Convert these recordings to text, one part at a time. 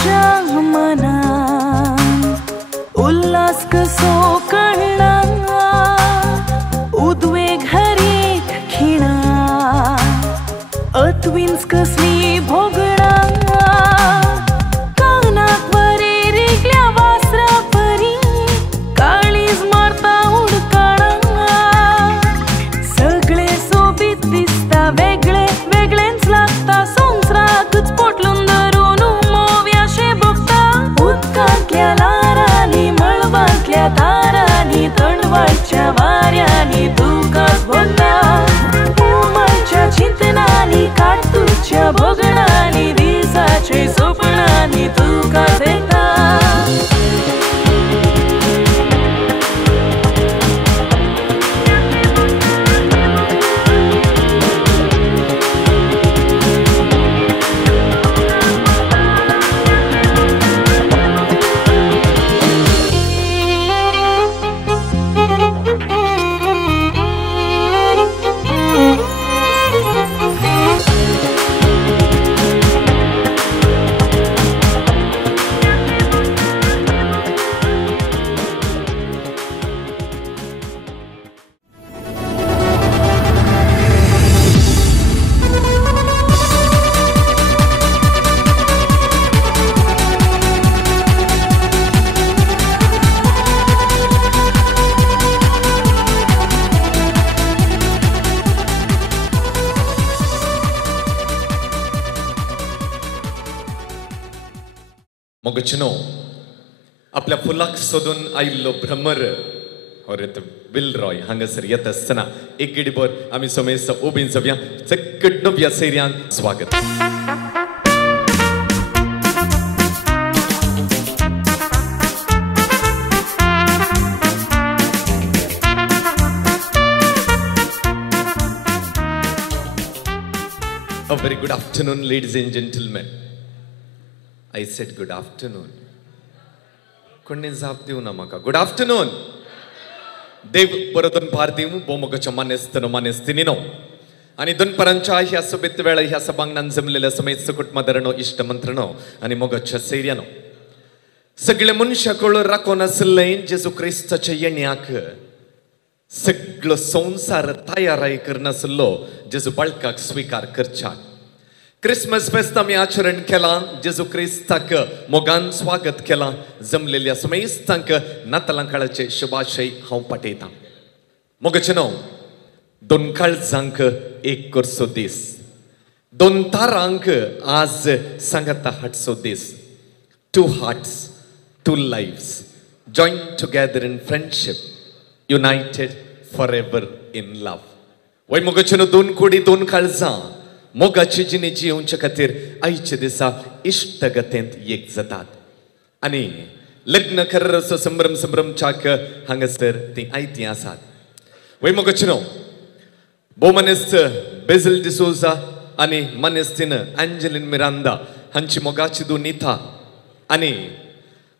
तुमच्या मनात उल्हास कसो कळना उद्वेग हरेक खिणा अत्विन्स कसली भोगणा कानाक वरे रेगल्या वासरा परी काळीज मारता उडकाणा सगळे सोबीत दिसता वेगळे वेगळेच लागता संसाराकच पोटलून धरून मोव्याशे भोगता उदकांतल्या लारांनी मळबांतल्या तारांनी तळवळच्या वाऱ्यांनी तुकाच भोगता उमळच्या चिंतनांनी काटूच्या भोगणांनी दिसाचे स्वप्नांनी तुकाच देखता मोगचनो आपल्या फुलाक सोदून आयिल्लो भ्रमर होरेत विलरॉय हांगासर येत आसतना एक गिडीभर आमी समेस्त उबीन जावया चक्कड्डो ह्या सैर्यान स्वागत. A very good afternoon, ladies and gentlemen. I said good afternoon. कोणी जाप दिवू ना म्हाका. Good afternoon. देव परतून भार दिवू बोमोगाच्या मानेस्तिनीनो आणि दनपरांच्या ह्या सभेत वेळा ह्या सभांगणान जमलेल्या समेत कुटुंबादरणो इष्टमंत्रणो आणि मोगाच्या सैर्यानो सगळे मनशाकळ राखोन आसले जेजू क्रिस्ताच्या येण्याक सगळो संसार तयाराय करनासलो जेजू बाळकाक स्वीकार करच्या. क्रिसमस फेस्त आमी आचरण केला जेजू क्रिस्ताक मोगान स्वागत केला जमलेल्या समेस्तांक नातालां काळाचे शुभाशय हांव पाठयतां. मोगचनो दोन काळजांक एक करसो दीस दोन तारांक आज सांगता हाडसो दीस. Two hearts two lives join together in friendship united for ever in love. वय मोगचनो दोन कुडी दोन काळजां मोगाची जिणे जिवच्या खातीर आयच्या दिसा इश्टगतेंत एक जातात आनी लग्न खर्रसो संभ्रमच्याक हांगासर ती आयती आसात. वय मोगचनो बोमनेस्त बेझल डिसोजा आनी मनेस्तीन एंजेलिन मिरांदा हांची मोगाची दोन निथा आनी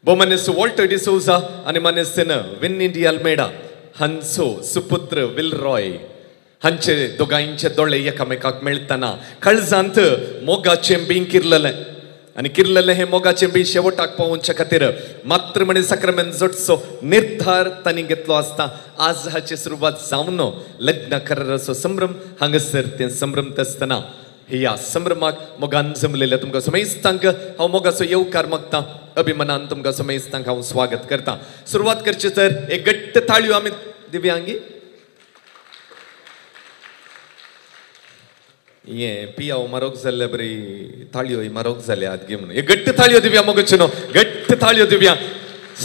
बोमनेस्त वॉल्टर डिसोजा आनी मनेस्तीन विन्नी डी अल्मेडा हांचो सुपुत्र विलरॉय हांचे दोगांचे दोळे एकामेकाक मेळतना काळजांत मोगाचें बी किरलेलें आनी किरलेलें हें मोगाचें बी शेवटाक पावोवच्या खातीर मातृमणी साक्रमेंत जोडचो निर्धार तांणी घेतलो आसता. आज हाची सुरवात जावन लग्न करसो संभ्रम हांगासर तें संभ्रमत आसतना ह्या संभ्रमाक मोगान जमलेल्या तुमकां समेस्तांक हांव मोगाचो येवकार मागतां. अभिमानान तुमकां समेस्तांक हांव स्वागत करतां. सुरवात करची तर एक घट्ट ताळयो आमी दिव्यांगी ये पियाव मारोग जाल्ल्या बरी ताळयो मारोग जाल्या गे म्हणून एक घट्ट ताळयो दिव्या मोगचनो घट्ट ताळयो दिव्या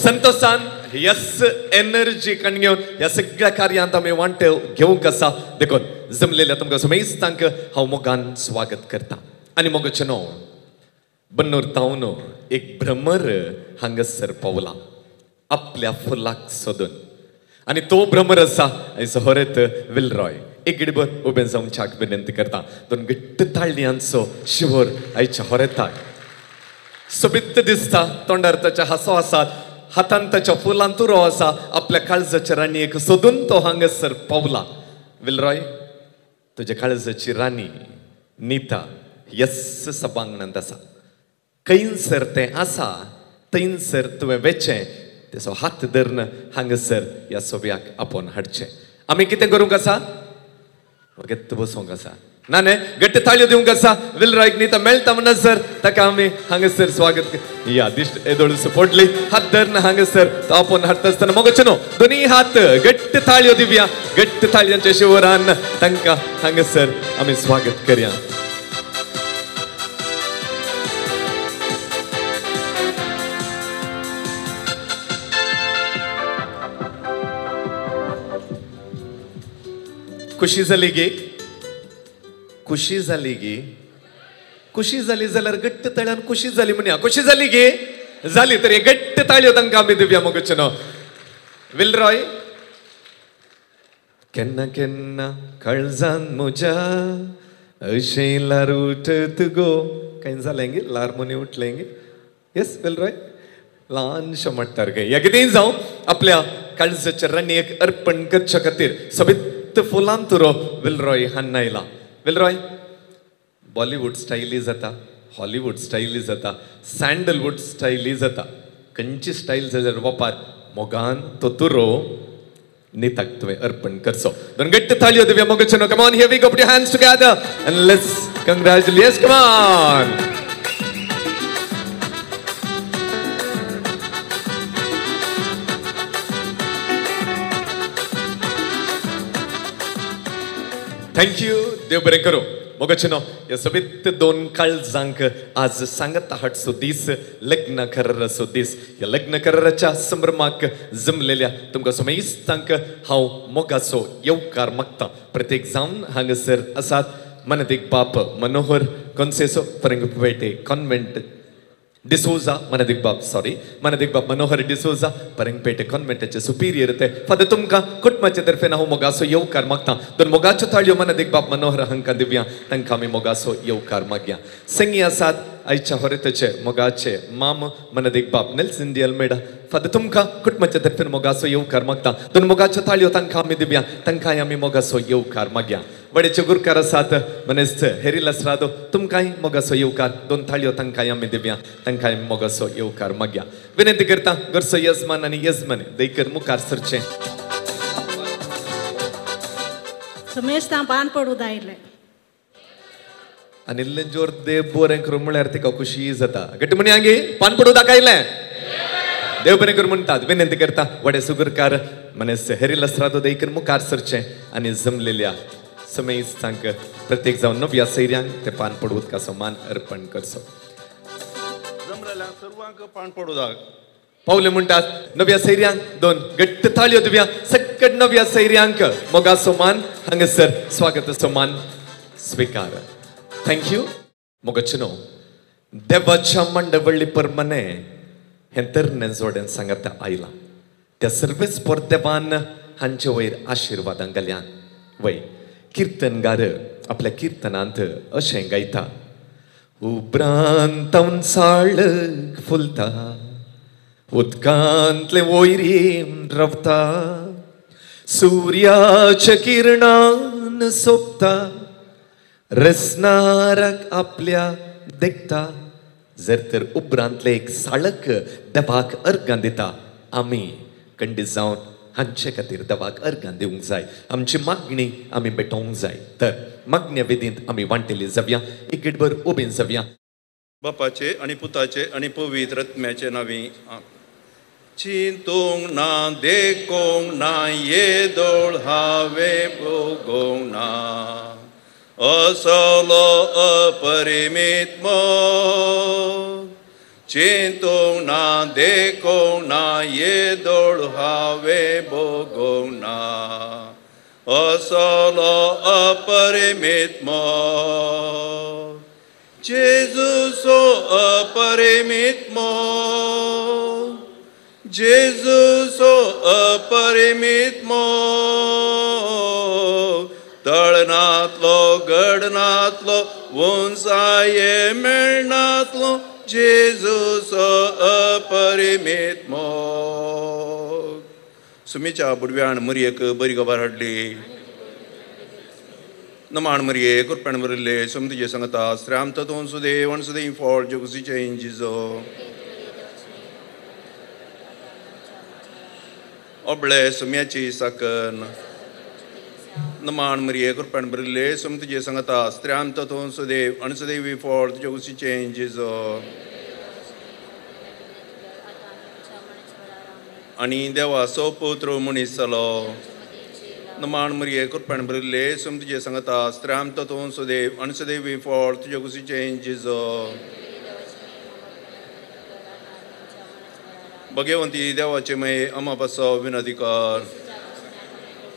संतोषान यस एनर्जी कण घेवन ह्या सगळ्या कार्यांत आमी वांटो घेवंक आसा देखून जमलेल्या तुमकां समेस्तांक हांव मोगान स्वागत करतां. आनी मोगचनो बन्नूर तावन एक भ्रमर हांगासर पावला आपल्या फुलाक सोदून आनी तो भ्रमर आसा आयज होरेत विलरॉय. एक गिडभर उबें जावन चाक विनंती करता. दोन घट्ट ताळयांचो शिवर आयच्या होरेताक सोबीत दिसता. तोंडार ताच्या हांसो आसात हातान ताच्या फुलां तुरो आसा. आपल्या काळजाच्या राणयेक सोदून तो हांगासर पावला. विलरॉय तुज्या काळजाची राणी नीता यस सभांगणांत आसा. खंयसर तें आसा थंयसर तुवें वेचें तेचो हात धरून हांगासर ह्या सोब्याक आपोवन हाडचें. आमी कितें करूंक आसा? गट्ट बसूंक आसा. ना न्ही, गट्ट ताळयो दिवंक आसा. विलरायक न्ही तो मेळटा म्हणसर ताका आमी हांगासर स्वागत या दिश्ट येदोळूस पडली हात धरून हांगासर तो आपोवन हाडटा आसतना मोगोचे न्हू दोनी हात गट्ट ताळयो दिवया. गट्ट ताळयांच्या शिवरान तांकां हांगासर आमी स्वागत करया. खुशी जाली गे, खुशी जाली गे, खुशी जाली जाल्यार गट्ट ताळ्यान खुशी जाली म्हणया. खुशी जाली गे, जाली तर गट्ट ताळयो तांकां आमी दिवया मोगोचे न्हू. विलरॉय केन्ना केन्ना काळजान म्हज्या अशें लार उठत गो. कांय जालें गे, लार मनी उठलें गे. येस विलरॉय ल्हानशें म्हणटार गे. ह्या कितेंय जावं आपल्या काळजाच्या राणयेक अर्पण करच्या खातीर सोबीत फुलां तुरो विलरॉय हाडून आयला. विलरॉय बॉलिवूड स्टायली जाता, हॉलिवूड स्टायली जाता, सँडलवूड स्टायली जाता. खंयची स्टायल जाल्यार वापर मोगान तो तुरो निताक तुवें अर्पण करचो. दोन गट्ट ताळयो दिवया मोगोचे न्हू. Come on here we go, put your hands together and let's congratulate. Yes come on. Thank you. देव बरें करूं. मोगोचे न्हू ह्या सोबीत दोन काळजांक आज सांगत हाडचो दीस, लग्न कराराचो दीस. ह्या लग्न कराराच्या संभ्रमाक जमलेल्या तुमकां समेस्तांक हांव मोगाचो येवकार मागतां. प्रत्येक जावन हांगासर आसात मनदीक बाप मनोहर कॉन्सेसो परंगपेटे कॉन्व्हेंट डिसोजा मनदीक बाप मनोहर डिसोजा परंगपेटे कॉन्व्हेंटाचे सुपिरियर ते फादर तुमकां कुटुंबाचे तर्फेन हांव मोगाचो येवकार मागतां. दोन मोगाच्यो ताळयो मनदीक बाप मनोहर हांकां दिवया. तांकां आमी मोगाचो येवकार मागया. संगी आसात आयच्या होरेतेचे मोगाचे माम मनदीक बाप नेल्सन डी अल्मेडा. फादर तुमकां कुटुंबाचे तर्फेन मोगाचो येवकार मागतां. दोन मोगाच्यो ताळयो तांकां आमी दिवया. तांकांय आमी मोगाचो येवकार मागया. वडेचे गुरकार आसात मनेस्त हेरिल आसरादो. तुमकांय मोगाचो येवकार. दोन ताळयो तांकांय आमी दिवया. तांकांय आमी मोगाचो येवकार मागया. विनंती करता घरचो यजमान आनी यजमान देखर मुखार सरचें. समेस्तां पान पडून आयले आनी इल्लें जोर देव बरें करूं म्हळ्यार तिका खुशी जाता. गट्ट म्हणी आंगी पान पडूं दाखयलें. देव बरें करूं म्हणटात. विनंती करता वडे सुगुरकार मनेस्त हेरिल आसरादो देखर मुखार सरचें आनी जमलेल्या समेस्तांक प्रत्येक जावन नव्या सैर्यांक ते पान पडूं उदकाचो मान अर्पण करचो. जमलेल्या सर्वांक पान पडूं दाख. पावले म्हणटात नव्या सैर्यांक दोन गट्ट ताळयो दिवया. सकट नव्या सैर्यांक मोगाचो मान हांगासर स्वागताचो मान स्वीकार. थँक्यू. मोगोचे न्हू देवाच्या मंडवळी परमने हें तरणे जोडेन सांगता आयलां. त्या सर्वेच पोर देवान हांचे वयर आशिर्वादां घाल्यान. वय कीर्तनगार आपल्या कीर्तनांत अशें गायता. उपरांत साळ फुलता उदकांतले वयरीं रवता सुर्याच्या किरणान सोंपता रसनाराक आपल्या देखता. जर तर उपरांतले एक साळक देवाक अर्गां दिता आमी खंडीत जावन हांचे खातीर देवाक अर्गां दिवंक जाय. आमची मागणी आमी भेटोवंक जाय. तर मागण्या विधींत आमी वांटेली जावया. एक गिडभर उबीन जावया. बापाचे आणि पुताचे आणि पवित्र आत्म्याचे नावी. चिंतूंक ना देखूंक ना येदोळ हांवें भोगोंक ना असलो अपरिमीत मोग. चिंतूंक ना देखूंक ना येदोळ हांवें भोगोंक ना असलो अपरिमीत मोग. जेजूचो अपरिमीत मोग. जेजूचो अपरिमीत मोग. तळनातलो गडनातलो उंचाये मेळनातलो जेजूचो अपरिमीत मोग. सुमीच्या बुडव्यान मरयेक बरी खबर हाडली. नमान मरिये कुरपण बरले सुम तुझे संगता स्त्राम ततों सुदे वन सुदे फॉर जो कुछ चेंज जो ओबले सुम्याची सकन नमान मरिये कुरपण बरले सुम तुझे संगता स्त्राम ततों सुदे वन सुदे फॉर जो कुछ चेंज जो आणि देवाचो पुत्र मनीस जालो नमान मरिये कुरपण बरले सुम तुझे संगता स्त्राम ततों सुदे वन सुदे फॉर जो कुछ चेंज जो भगवंती देवाचे मये अमापासो विनोदिकार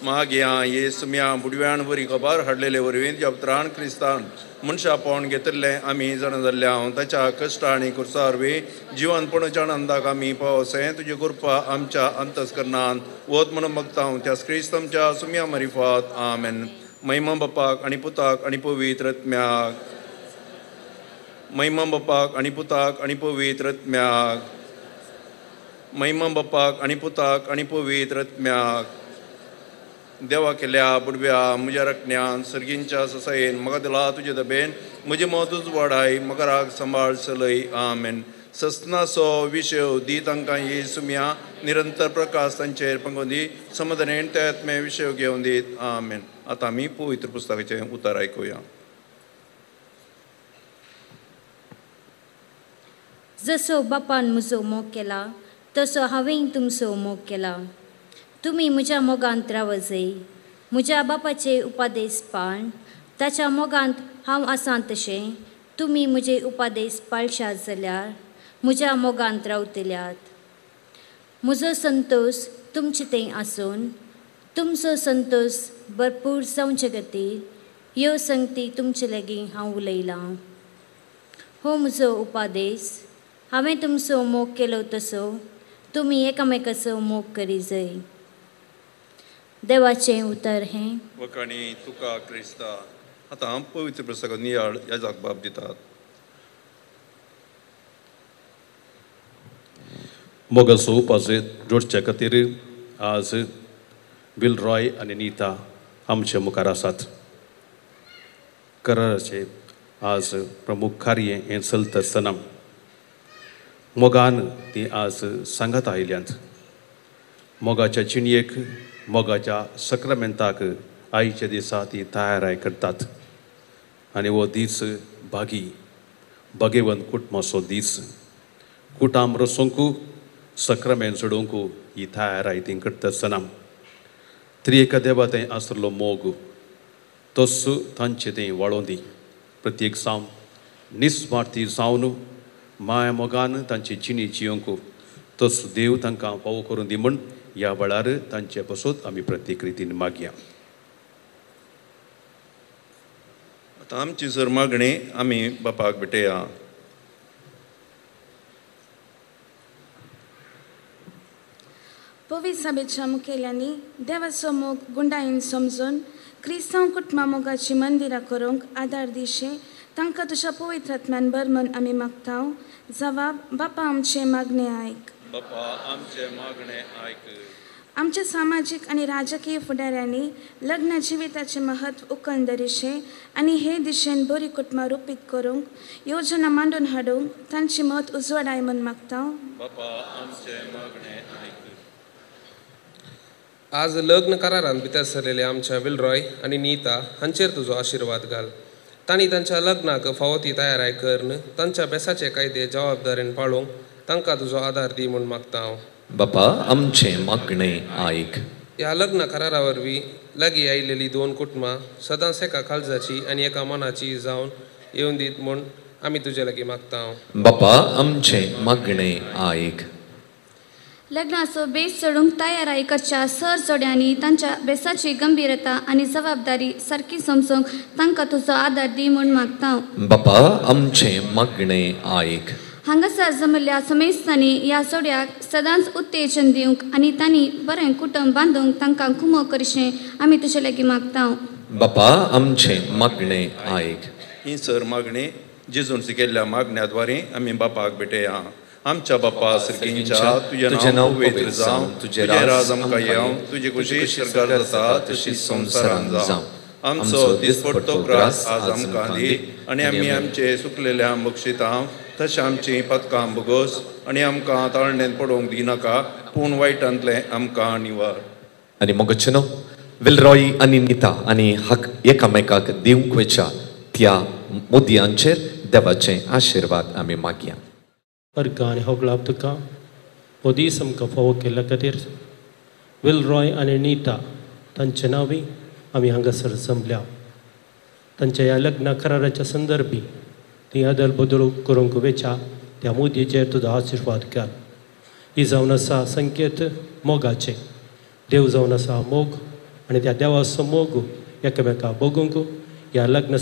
माग्या ये सुम्या बुडव्यान वरी खबर हाडलेले वरवीं जपत्रान क्रिस्तान मनशा पावन घेतले आमी जाण जाल्ल्या ताच्या कश्ट आनी कुर्सारवी जिवनपणाच्या आनंदाक आमी पावसे तुजे कृपा आमच्या अंतस्करणांत वत म्हणून मागता त्या क्रिस्तमच्या सुम्या मारिफात आमेन महिमा बापाक आनी पुताक आनी पवित्र आत्म्याक महिमा बापाक आनी पुताक आनी पवित्र आत्म्याक महिमा बापाक आनी पुताक आनी पवित्र आत्म्याक देवा केल्या बुडव्या म्हज्या रक्त्यान सर्गींच्या ससायेन म्हाका दिला तुजे दबेन म्हजे मोतूच वाडाय म्हाका राग सांबाळ चलय आमेन सस्तनाचो विशय दी तांकां ये सुम्या निरंतर प्रकाश तांचेर पंगोवन दी समाधानेन ते आत्मे विशय घेवन दीत आमेन आतां आमी पवित्र पुस्तकाचें उतर आयकुया जसो बापान म्हजो मोग केला तसो हांवें तुमचो मोग केला तुमी म्हज्या मोगांत रावजय म्हज्या बापाचे उपादेश पाळण ताच्या मोगांत हांव आसां तशें तुमी म्हजे उपादेश पाळशात जाल्यार म्हज्या मोगांत रावतल्यात म्हजो संतोश तुमचे थंय आसून तुमचो संतोश भरपूर जावचे खातीर ह्यो संगती तुमचे लागीं हांव उलयलां हो म्हजो उपादेश हांवें तुमचो मोग केलो तसो तुमी एकामेकाचो मोग करी जाय देवाचें उतर हें वकाणी तुका क्रिस्ता आतां पवित्र पुस्तकांत नियाळ ह्या जागबाब दितात मोगाचो उपादेश जोडचे खातीर आज बिल रॉय आनी नीता आमचे मुखार आसात कराराचे आज प्रमुख कार्य हें चलता आसतना मोगान ती आज सांगात आयल्यांत मोगाच्या चिणयेक मोगाच्या सक्रामेंताक आयच्या दिसा ती तयाराय करतात आनी हो दीस भगेवन कुटुंबाचो दीस कुटाम रसोंकू सक्रामेंत सोडोवंकू ही तयाराय ती करता आसतना त्रिएका देवा थंय आसलो मोग तोच तांचे थंय वाळोवन दी प्रत्येक सावन निस्वार्थी जावन माया मोगान तांची चिनी जियोंक तोच देव तांकां फावो करून दी म्हूण ह्या वेळार तांचे पासून आमी प्रत्येक रितीन मागया आतां आमची जर मागणी आमी बापाक भेटया पवित्र सभेच्या मुखेल्यांनी देवाचो मोग गुंडायेन समजून क्रिस्तांव कुटुंबा मोगाची मंदिरां करूंक आदार दिशे तांकां तुज्या पवित्र आत्म्यान बर म्हूण आमी मागता जबाब बापा आमचे मागणे आयक बापा आमचे मागणे आयक आमच्या सामाजीक आनी राजकीय फुडाऱ्यांनी लग्न जिविताचे महत्व उखल दरिशे आनी हे दिशेन बरी कुटुंबां रुपीत करूंक योजना मांडून हाडूंक तांची मत उजवाडाय म्हूण मागता बापा आमचे मागणे आयक आज लग्न करारांत भितर सरलेले आमच्या विलरॉय आनी नीता हांचेर तुजो आशिर्वाद घाल तांणी तांच्या लग्नाक फावो ती तयाराय करन तांच्या बेसाचे कायदे जबाबदारेन पाळोवंक तांकां तुजो आदार दी म्हूण मागता हांव बापा आमचे मागणे आयक ह्या लग्न करारा वरवीं लागीं आयिल्लीं दोन कुटुंबां सदांच एका काळजाची आनी एका मनाची जावन येवन दीत म्हूण आमी तुजे लागीं मागता हांव बापा आमचे मागणे आयक लग्नाचो बेस चडूंक तयाराय करच्या सर जोड्यांनी तांच्या बेसाची गंभीरता आनी जबाबदारी सारकी समजूंक तांकां तुजो आदार दी म्हूण मागता हांव बापा आमचे मागणे आयक हांगासर जमिल्ल्या समेस्तांनी ह्या जोड्याक सदांच उत्तेजन दिवंक आनी तांणी बरें कुटुंब बांदूंक तांकां कुमो करचें आमी तुजे लागीं मागता हांव बापा आमचे मागणे आयक ही सर मागणी जेजून केल्ल्या मागण्याद्वारे आमी बापाक भेटया आमच्या बापा सर्गींच्या तुझे नांव पवित्र जावं तुझे राज आमकां येवं तुजी खुशी स्वर्गार जाता तशी संवसारांत जावं आमचो दिसपडटो ग्रास आज आमकां दी आनी आमी आमचे सुकलेल्या बक्षितां तशें आमची पदकां भोगोस आनी आमकां ताळणेन पडोवंक दिनाका पूण वायटांतले आमकां निवार. आनी मोगचनो विलरॉय आनी नीता आनी हक एकामेकाक दिवंक वेच्या त्या मुद्यांचेर देवाचे आशिर्वाद आमी मागया. परगां आनी होगलाब तुका हो दीस आमकां फावो केल्ल्या खातीर विलरॉय आनी नीता तांचे नांवी आमी हांगासर जमल्या. तांच्या ह्या लग्ना कराराच्या संदर्भी ती अदल बदल करूंक वेच्या त्या मुदयेचेर तुजो आशिर्वाद घाल. ही जावन आसा संकेत मोगाचे. देव जावन आसा मोग आनी त्या देवाचो मोग एकामेकाक बगूंक ह्या लग्न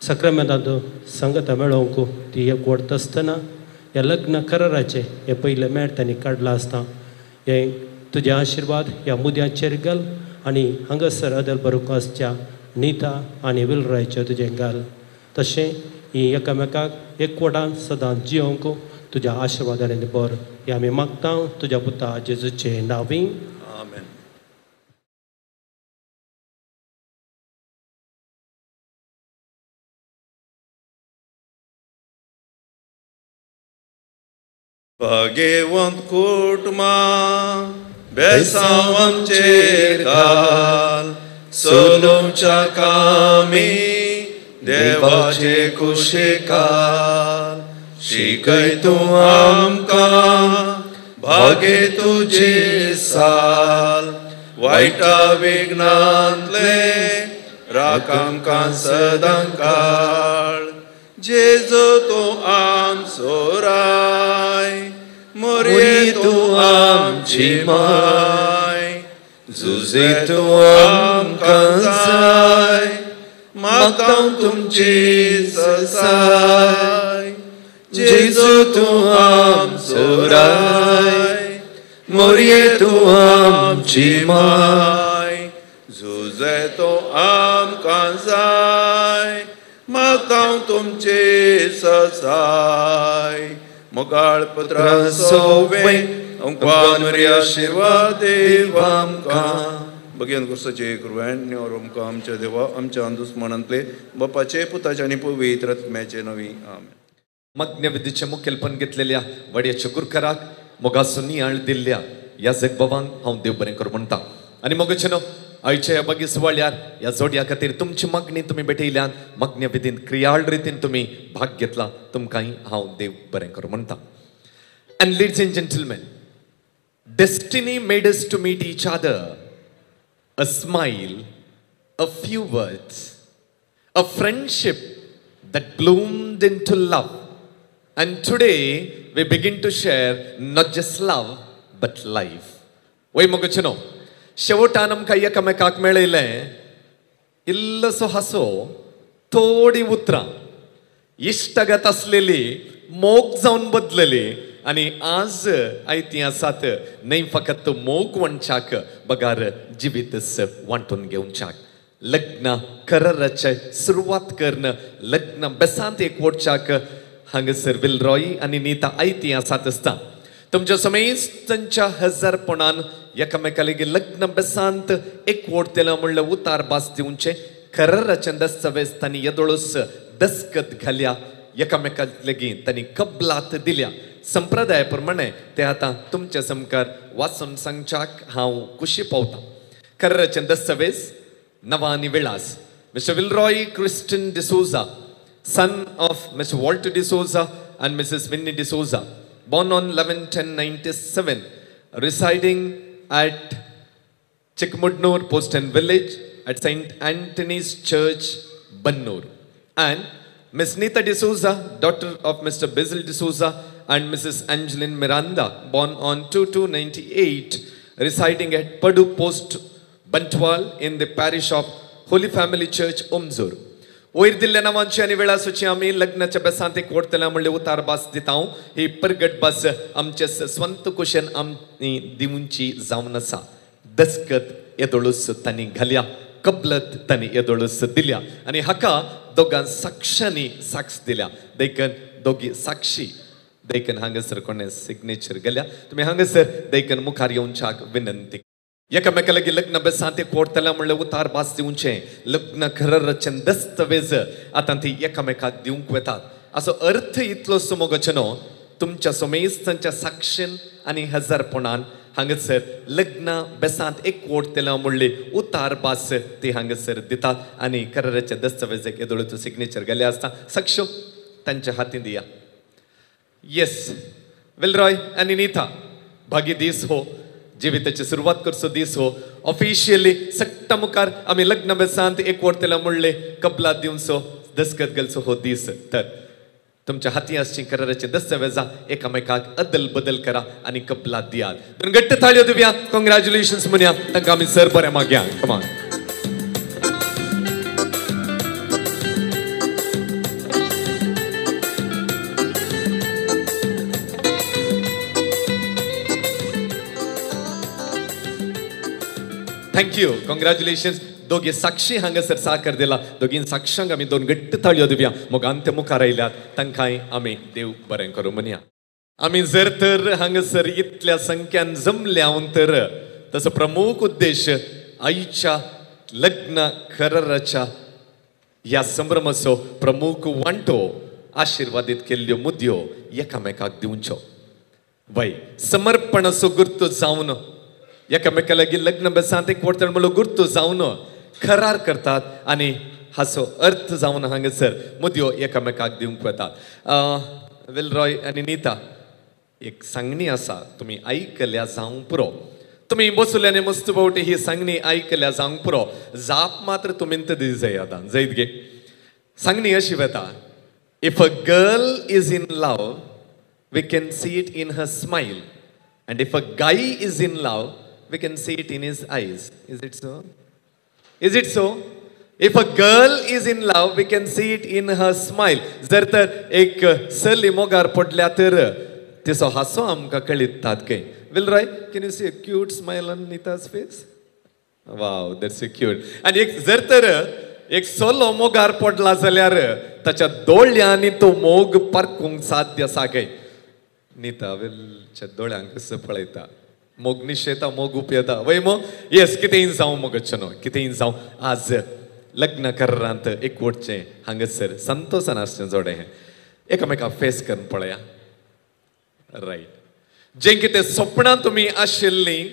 सक्रामेंतांत संगता मेळोवंक ती एकवट आसतना ह्या लग्न कराराचे हे पयले मेळ तांणी काडला आसता हे तुजे आशिर्वाद ह्या मुद्याचेर घाल आनी हांगासर अदल बरोकासच्या नीता आनी विलरायचे तुजें घाल. तशें ही एकामेकाक एकवटान सदां जियोंक तुज्या आशिर्वादान बर हे आमी मागता तुज्या पुता जेजूचे नांवी. आमेन. भाग्यवंत कुटुंबा बेसांव आमचेर घाल सोलोवच्या कामी देवाचे कुशीकाल शिकय तूं आमकां भागे तुजे साल वायटा विघ्नांतले राख आमकां सदां काळ जेजो तूं आमचो राय मोरये तूं आमची माय झुजे तूं आमकां जाय मागता तुमची ससाय जेजो तूं आमचो राय मोरये तूं आमची माय झुजे तूं आमकां जाय मागता तुमची ससाय मोगाळ पुत्रा सोवे अंकानुरी आशिर्वाद देव आमकां भगवान कुर्साचे कृपेन और आमकां आमच्या देवा आमच्या दुस्मनांतले बापाचे पुताचे आनी पवित्र आत्म्याचे नवी आमेन. मग्न विधीचे मुखेलपण घेतलेल्या वड्याच्या कुरकराक मोगासून नियाळ दिल्ल्या ह्या जगबाबांक हांव देव बरें करूं म्हणटा. आनी मोगचेनो आयच्या ह्या बागी सुवाळ्यार ह्या जोडया खातीर तुमची मागणी तुमी भेटयल्यान मग्न विधीन क्रियाळ रितीन तुमी भाग घेतला तुमकांय हांव देव बरें करूं म्हणटा. And ladies and gentlemen, destiny made us to meet each other. A smile, a few words, a friendship that bloomed into love. And today we begin to share not just love but life. Why mogochino? शेवटान आमकां एकामेकाक मेळयलें इल्लोसो हांसो, थोडी उतरां, इश्टगत आसलेली मोग जावन बदलली आनी आज आयती आसात न्हय फकत मोग वणच्याक बगार जिवीतच वांटून घेवच्याक. लग्न कराराचे सुरवात करन लग्न बेसांत एकवटच्याक हांगासर विलरॉय आनी नीता आयती आसात आसता. तुमच्या समेस्तांच्या हजारपणान एकामेका लेगीत लग्न बेसांत एकवटतेला म्हणल्यार उतार बास दिवचे कराराचे दस्तावेज तांणी येदोळूस दस्खत घाल्या एकामेका लेगीत तांणी कबलात दिल्या. संप्रदाया प्रमाणे ते आतां तुमच्या समकार वाचून सांगच्याक हांव खुशी पावतां. कराराचे दस्तावेज नांवां आनी विळास Mr Wilroy Christin D'Souza, son of Mr. Walter D'Souza and Mrs. Winnie D'Souza, born on 11/10/97, residing at Chikmudnur Post and Village at St. Anthony's Church, Bannur. And Miss Nita D'Souza, daughter of Mr. Basil D'Souza and Mrs. Angeline Miranda, born on 2/2/98, residing at Padu Post, Bantwal in the parish of Holy Family Church, Umzur. वयर दिल्ल्या नांवांची आनी वेळासूची आमी लग्नाच्या बेसांत एकवटतल्या म्हणले उतार बास दिता. ही परगट बास आमचे स्वंत कुशेन आमी दिवची जावन आसा. दस्खत येदोळूस तांणी घाल्या, कबलत तांणी येदोळूस दिल्या आनी हाका दोगां साक्षांनी साक्ष दिल्या. देखन दोगी साक्षी देखन हांगासर कोणे सिग्नेचर गेल्या. तुमी हांगासर देखन मुखार येवच्याक विनंती. एकामेकालागी लग्न बेसांत एक कोर्तल्या म्हणल्यार उतार बास दिवचें लग्न कराराचें दस्तवेज आतां ती एकामेकाक दिवंक वेतात असो अर्थ इतलो समोगचे न्हू तुमच्या सोमेस्तांच्या साक्षीन आनी हजारपणान हांगासर लग्न बेसांत एक कोर्तल्या म्हणली उतार बास ती हांगासर दितात आनी कराराच्या दस्तवेजाक येदोळीचो सिग्नेचर गेले आसता साक्षो तांच्या हातीन दिया येस विलरॉय आनी नीता भागी दीस हो जिविताची सुरवात करचो दीस हो ऑफिशियली सक्ता मुखार आमी लग्न बेसांत एक वरतेला म्हणले कबलात दिवचो दस्खत घालचो हो दीस तर तुमच्या हाती आसची कराराचे दस्तवेजां एकामेकाक अदल बदल करा आनी कबलात दियात दोन घट्ट थाळयो दिवया कॉंग्रॅच्युलेशन्स म्हणया तांकां आमी सर बरें मागया कमान थँक्यू कॉंग्रॅच्युलेशन्स दोघे साक्षी हांगासर साकर दिला दोघीं साक्षांक आमी दोन घट्ट थाळयो दिवया मग अंत्य मुखार आयल्यात तांकांय आमी देव बरें करूं म्हणया आमी जर तर हांगासर इतल्या संख्यान जमल्या तर तसो प्रमुख उद्देश आईच्या लग्न कराराच्या ह्या संभ्रमाचो प्रमुख वांटो आशिर्वादीत केल्ल्यो मुद्यो एकामेकाक दिवच्यो वय समर्पणाचो गुर्त जावन एकामेकालागी लग्न बेसांत एक वरतण म्हणलो गुर्त जावन करार करतात आनी हाचो अर्थ जावन हांगासर मुद्यो एकामेकाक दिवंक वेतात विलरॉय आनी नीता एक सांगणी आसा तुमी आयकल्या जावंक पुरो तुमी बसुल्याने मस्त फावटी ही सांगणी आयकल्या जावंक पुरो जाप मात्र तुमींत दी जाय आतां जैत गे सांगणी अशी वेता if a girl is in love we can see it in her smile and if a guy is in love we can see it in his eyes. Is it so? Is it so? If a girl is in love, we can see it in her smile. जर तर एक सली मोगार पडल्या तर तिचो हांसो आमकां कळितात खंय Wilroy can you see a cute smile on Neeta's face wow that's a cute आनी एक जर तर एक सोलो मोगार पडला जाल्यार ताच्या दोळ्यांनी तो मोग पारखूंक साध्य आसा खंय नीता विलच्या दोळ्यांक कसो पळयता मोग निशेता मोग उपयता वय मो येस कितेंय जावं मोगचे न्हू कितेंय जावं आज लग्न करारांत एकवटचें हांगासर संतोषान आसचें जोडें एकामेकाक फेस करून पळया रायट जें कितें स्वप्नां तुमी आशिल्लीं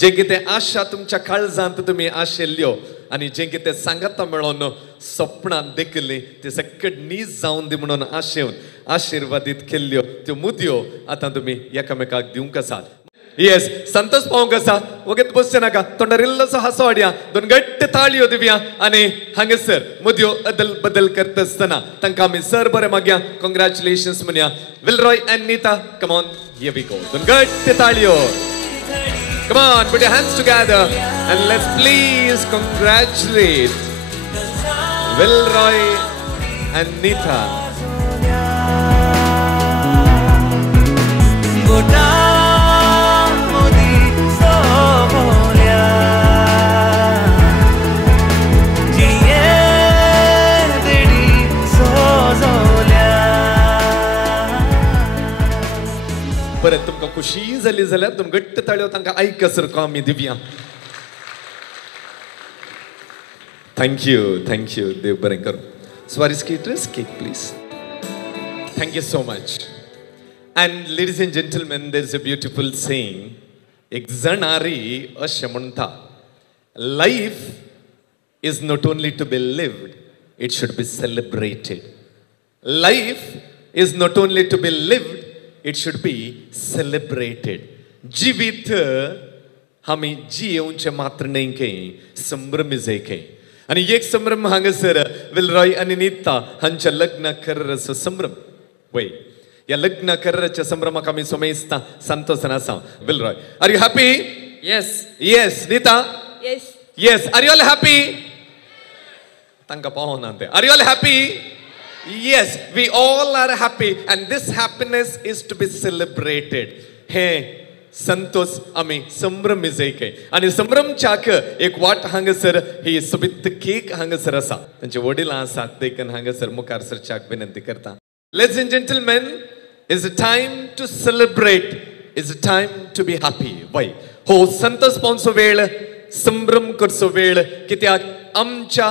जें कितें आशा तुमच्या काळजांत तुमी आशिल्ल्यो आनी जें कितें सांगता मेळोन स्वप्नां देखलीं ती सकट नीज जावन दी म्हणून आशेवन आशिर्वादीत केल्ल्यो त्यो मुद्यो आतां तुमी एकामेकाक दिवंक आसात येस संतोष पावंक आसा वगत बसचे नाका तोंडार इल्लोसो हांसो हाडया दोन घट्ट ताळयो दिवया आनी हांगासर मुद्यो अदल बदल करता आसतना तांकां आमी सर बरें मागया कॉंग्रॅच्युलेशन्स म्हणया Wilroy and Neeta come on here we go दोन घट्ट ताळयो come on put your hands together and let's please congratulate Wilroy and Neeta परत तुमकां खुशी जाली जाल्यार दोन घट्ट ताळयो तांकां आयकसर आमी दिवया थँक्यू देव बरें करूं स्वारी skaters cake please thank you so much and ladies and gentlemen there is a beautiful saying एक जणारी अशें म्हणटा life is not only to be lived it should be celebrated life is not only to be lived it should be celebrated जीवित आमी जियेवचे मात्र न्हय खंय संभ्रम जाय खंय आनी एक संभ्रम हांगासर विलरॉय आनी नीता हांच्या लग्न कराराचो संभ्रम वय ह्या लग्न कराराच्या संभ्रमाक आमी सोमेस्ता संतोषान आसा Wilroy are you happy yes Neeta yes are you all happy तांकां पावना ते are you all happy Yes, we all are happy and this happiness is to be celebrated. Hey, Santosh आमी संभ्रम जाय खंय आनी संभ्रमच्याक एक वाट हांगासर ही सोबीत केक हांगासर आसा तांचे वडिलां आसात देखून हांगासर मुखार सरच्याक विनंती करता Ladies and gentlemen, it's a time to celebrate. It's a time to be happy. Why? हो संतोष पावचो वेळ संभ्रम करचो वेळ कित्याक आमच्या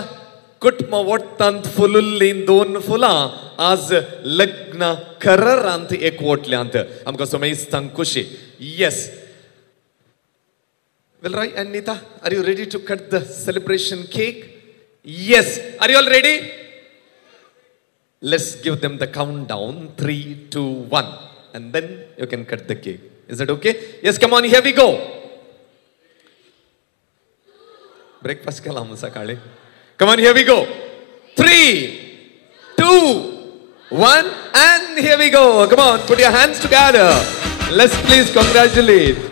कुटुंब वट्टांत फुलुल्ली 2 फुलां आज लग्न करारांत एकवटल्यांत आमकां समेस्तांक खुशी. Yes. Well, right, Anita, are you ready to cut the celebration cake? Yes. Are you all ready? Let's give them the countdown. 3, 2, 1. And then you can cut the cake. Is that okay? Yes, come on, here we go. Breakfast kalam sakale. Come on, here we go. 3, 2, 1, and here we go. Come on, put your hands together. Let's please congratulate.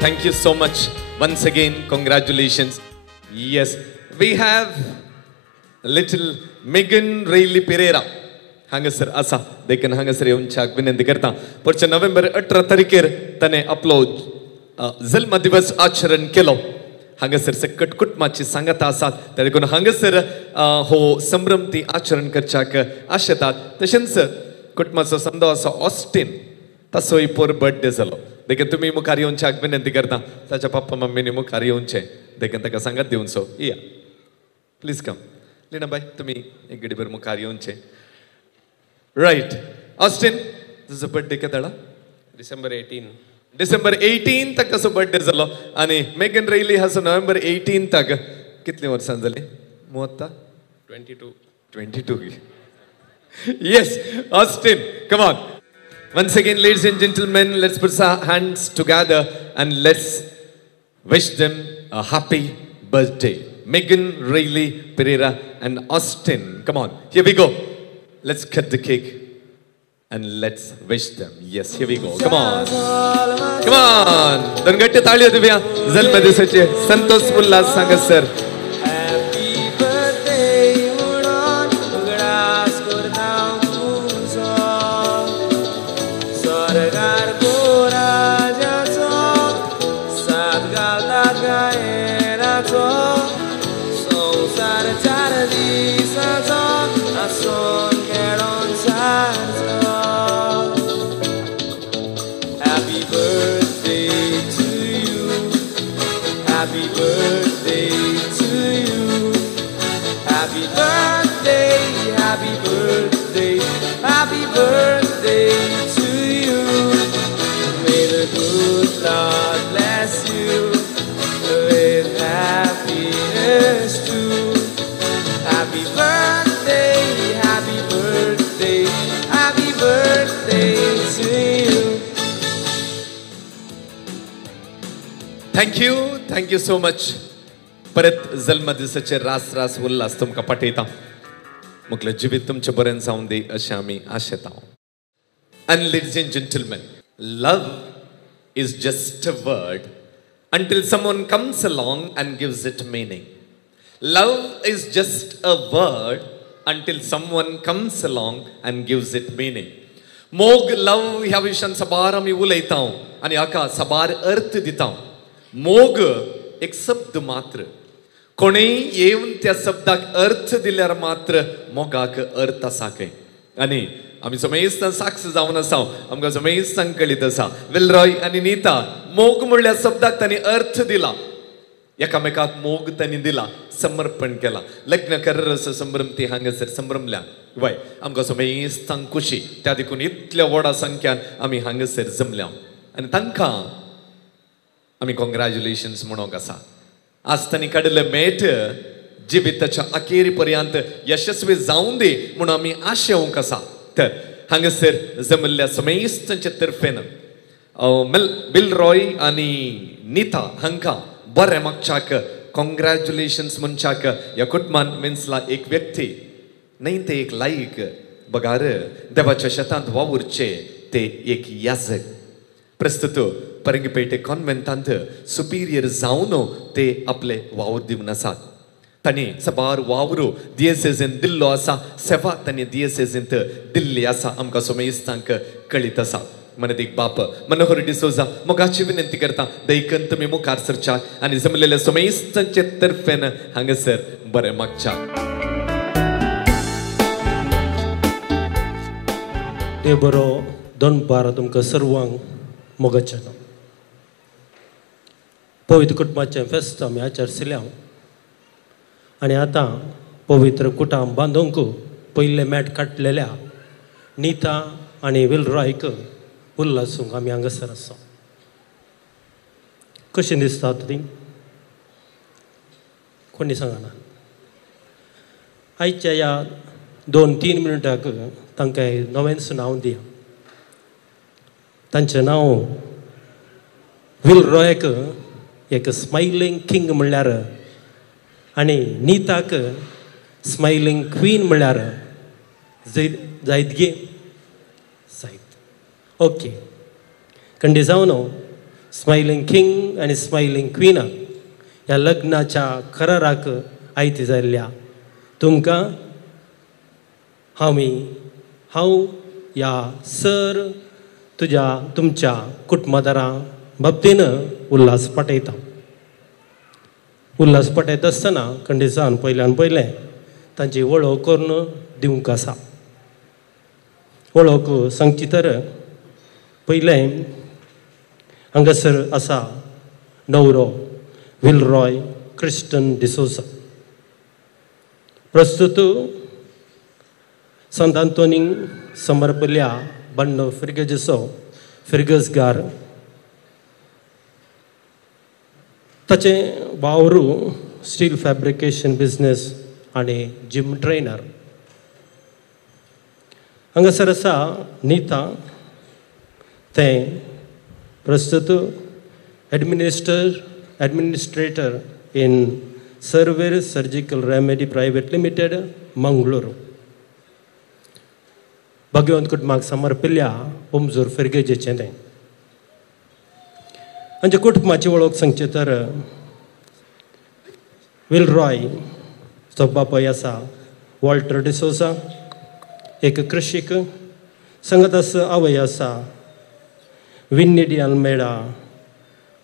Thank you so much. Once again, congratulations. Yes, we have little Megan Rayleigh Pereira. हांगासर आसा देखीन हांगासर येवच्याक विनंती करता. पुढच्या November 18 तारखेर ताणें आपलो जल्म दिवस आचरण केलो. हांगासर सकट कुटुंबाची सांगता आसात त्या देखून हांगासर हो संभ्रम ती आचरण करच्याक आशेतात. तशेंच कुटुंबाचो संदो आसा ऑस्टीन ताचोय पोर बर्थडे जालो. देखीन तुमी मुखार येवच्याक विनंती करता. ताच्या पप्पा मम्मीनी मुखार येवचें देखीन ताका सांगात दिवचो. या प्लीज कम. लिनाबाई तुमी एक घडीभर मुखार येवचें. राइट ऑस्टीन तुजो बर्थडे केदळा? डिसेंबर 18. डिसेंबर 18 ताका ताचो बर्थडे जालो आनी मेगन रेयली हाचो नोव्हेंबर 18 ताक कितलीं वर्सां जालीं? 22. 22. Yes, Austin, come on. Once again, ladies and gentlemen, let's put our hands together and let's wish them a happy birthday. Megan Rayleigh Pereira and Austin. Come on, here we go. Let's cut the cake and let's wish them. Yes, here we go. Come on. Come on. Don't get to talia divya. Zalma disache. Santosh Ullas Sanga sir. Thank you so much. परत जल्म दिसाचे रास रास उल्हास तुमकां पाठयता. मुखलें जिवीत तुमचें बरें जावं दी अशें आमी आशेता. And ladies and gentlemen, love is just a word until someone comes along and gives it meaning. Love is just a word until someone comes along and gives it meaning. मोग लव ह्या विशयान सबार आमी उलयता आनी हाका सबार अर्थ दिता. मोग एक शब्द मात्र. कोणेय येवन त्या शब्दाक अर्थ दिल्यार मात्र मोगाक अर्थ आसा खंय. आनी आमी समेस्तान साक्ष जावन आसा. आमकां समेस्तांक कळीत आसा विलरॉय आनी नीता मोग म्हणल्या शब्दाक तांणी अर्थ दिला. एकामेकाक मोग तांणी दिला, समर्पण केला. लग्न करार असो संभ्रम ती हांगासर संभ्रमल्या. वय आमकां समेस्तांक खुशी. त्या देखून इतल्या व्हडा संख्यान आमी हांगासर जमल्या आनी तांकां आमी कॉंग्रॅच्युलेशन्स म्हणूंक आसा. आज तांणी काडिल्लें मेट जिविताच्या अखेरी पर्यंत यशस्वी जावं दी म्हणून आमी आशेवंक आसा. तर हांगासर जमिल्ल्या समेस्तांचे तर्फेन बिल रॉय आनी नीता हांकां बरें मागच्याक कॉंग्रॅच्युलेशन्स म्हणच्याक ह्या कुटुंबान मिन्सला एक व्यक्ती नाही ते एक लायक बगार देवाच्या शेतांत वावुरचे ते एक याजक. प्रस्तुत परंगपेटे कॉन्व्हेंटांत सुपिरियर जावन ते आपले वावर दिवन आसात. तांणी सबार वावरू दियेसेजीन दिल्लो आसा, सेवा तांणी दियेसेजींत दिल्ली आसा आमकां समेस्तांक कळीत आसा. मनदीक बाप मनोहर डिसोजा मोगाची विनंती करता देखून तुमी मुखार सरच्या आनी जमलेल्या समेस्तांचे तर्फेन हांगासर बरें मागच्या. देव बरो दनपार तुमकां सर्वांक मोगाचें. पवित्र कुटुंबाचें फेस्त आमी आचरसिल्या आनी आतां पवित्र कुटाम बांदूंक पयले मॅट काडलेल्या नीता आनी विल रॉयक उल्हासूंक आमी हांगासर आसा. कशें दिसता ती कोणी सांगना. आयच्या ह्या 2-3 मिनटाक तांकां नवेंच नांव दिया. तांचें नांव विल रॉयक एक स्मायलिंग किंग म्हणल्यार आनी नीताक स्मायलिंग क्वीन म्हणल्यार जायत गे जायत. ओके कंडी जावन स्मायलिंग किंग आनी स्मायलिंग क्वीनाक ह्या लग्नाच्या कराराक आयती जाल्ल्या तुमकां हांव ह्या सर तुमच्या कुटुंबादारां बाबतीन उल्हास पटयता. उल्हास पटयत आसतना खंडेसान पयल्यान पयलें तांची वळख करून दिवंक आसा. वळख सांगची तर पयलें हांगासर आसा न्हवरो विल रॉय क्रिस्टन डिसोजा. प्रस्तुत संत आंतोनीक समर्पिल्ल्या बंड फिर्गसगार ताचे वावरू स्टील फॅब्रिकेशन बिझनेस आनी जिम ट्रेनर. हांगासर आसा नीता तें प्रस्तुत एडमिनिस्ट्रेटर इन सर्वेर surgical remedy private limited Mangalore. भगवंत कुटुंबाक समर्पिल्ल्या उमजूर फिर्गेजेचें तें. हांचे कुटुंबाची वळख सांगची तर विल रॉय जो बापाय आसा वॉल्टर डिसोजा एक कृषीक. सांगत आवय आसा विन्नी डी अल्मेडा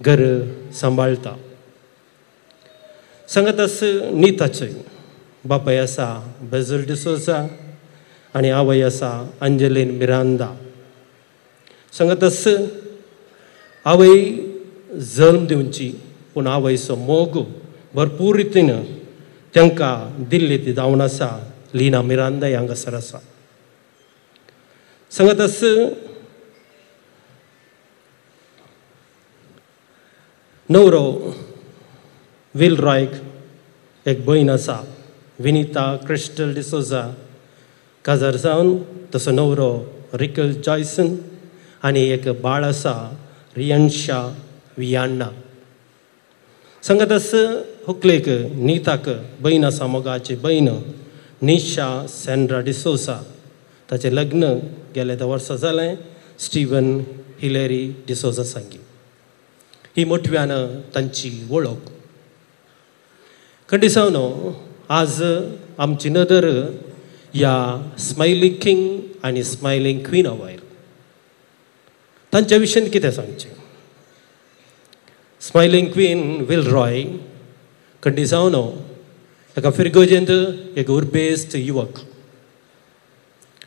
घर सांबाळटा. सांगत नीताचो बापाय आसा बेजल डिसोजा आनी आवय आसा अंजलीन मिरांदा. सांगत आवय जल्म दिवची पूण आवयचो मोग भरपूर रितीन तांकां दिल्ली ती जावन आसा. लिना मिरांदा हांगासर आसा. सांगत न्हवरो विल रॉयक एक भयण आसा विनिता क्रिस्टल डिसोजा. काजार जावन तसो न्हवरो रिकल जॉयसन आनी एक बाळ आसा रियन्शा वियान्ना. सांगत हुकलेक नीताक भयण आसा मोगाची भयण निशा सँड्रा डिसोसा. ताचें लग्न गेले 10 वर्सां जालें स्टीवन हिलेरी डिसोजा सांगी. ही मोठव्यान तांची वळख. खंडिसावन आज आमची नदर ह्या स्मायलिंग किंग आनी स्मायलिंग क्वीना वयर. तांच्या विशयेन कितें सांगचें. स्मायलिंग क्वीन विल रॉय खंडिसावन एका फिर्गोजेंत एक उर्बेस्त युवक.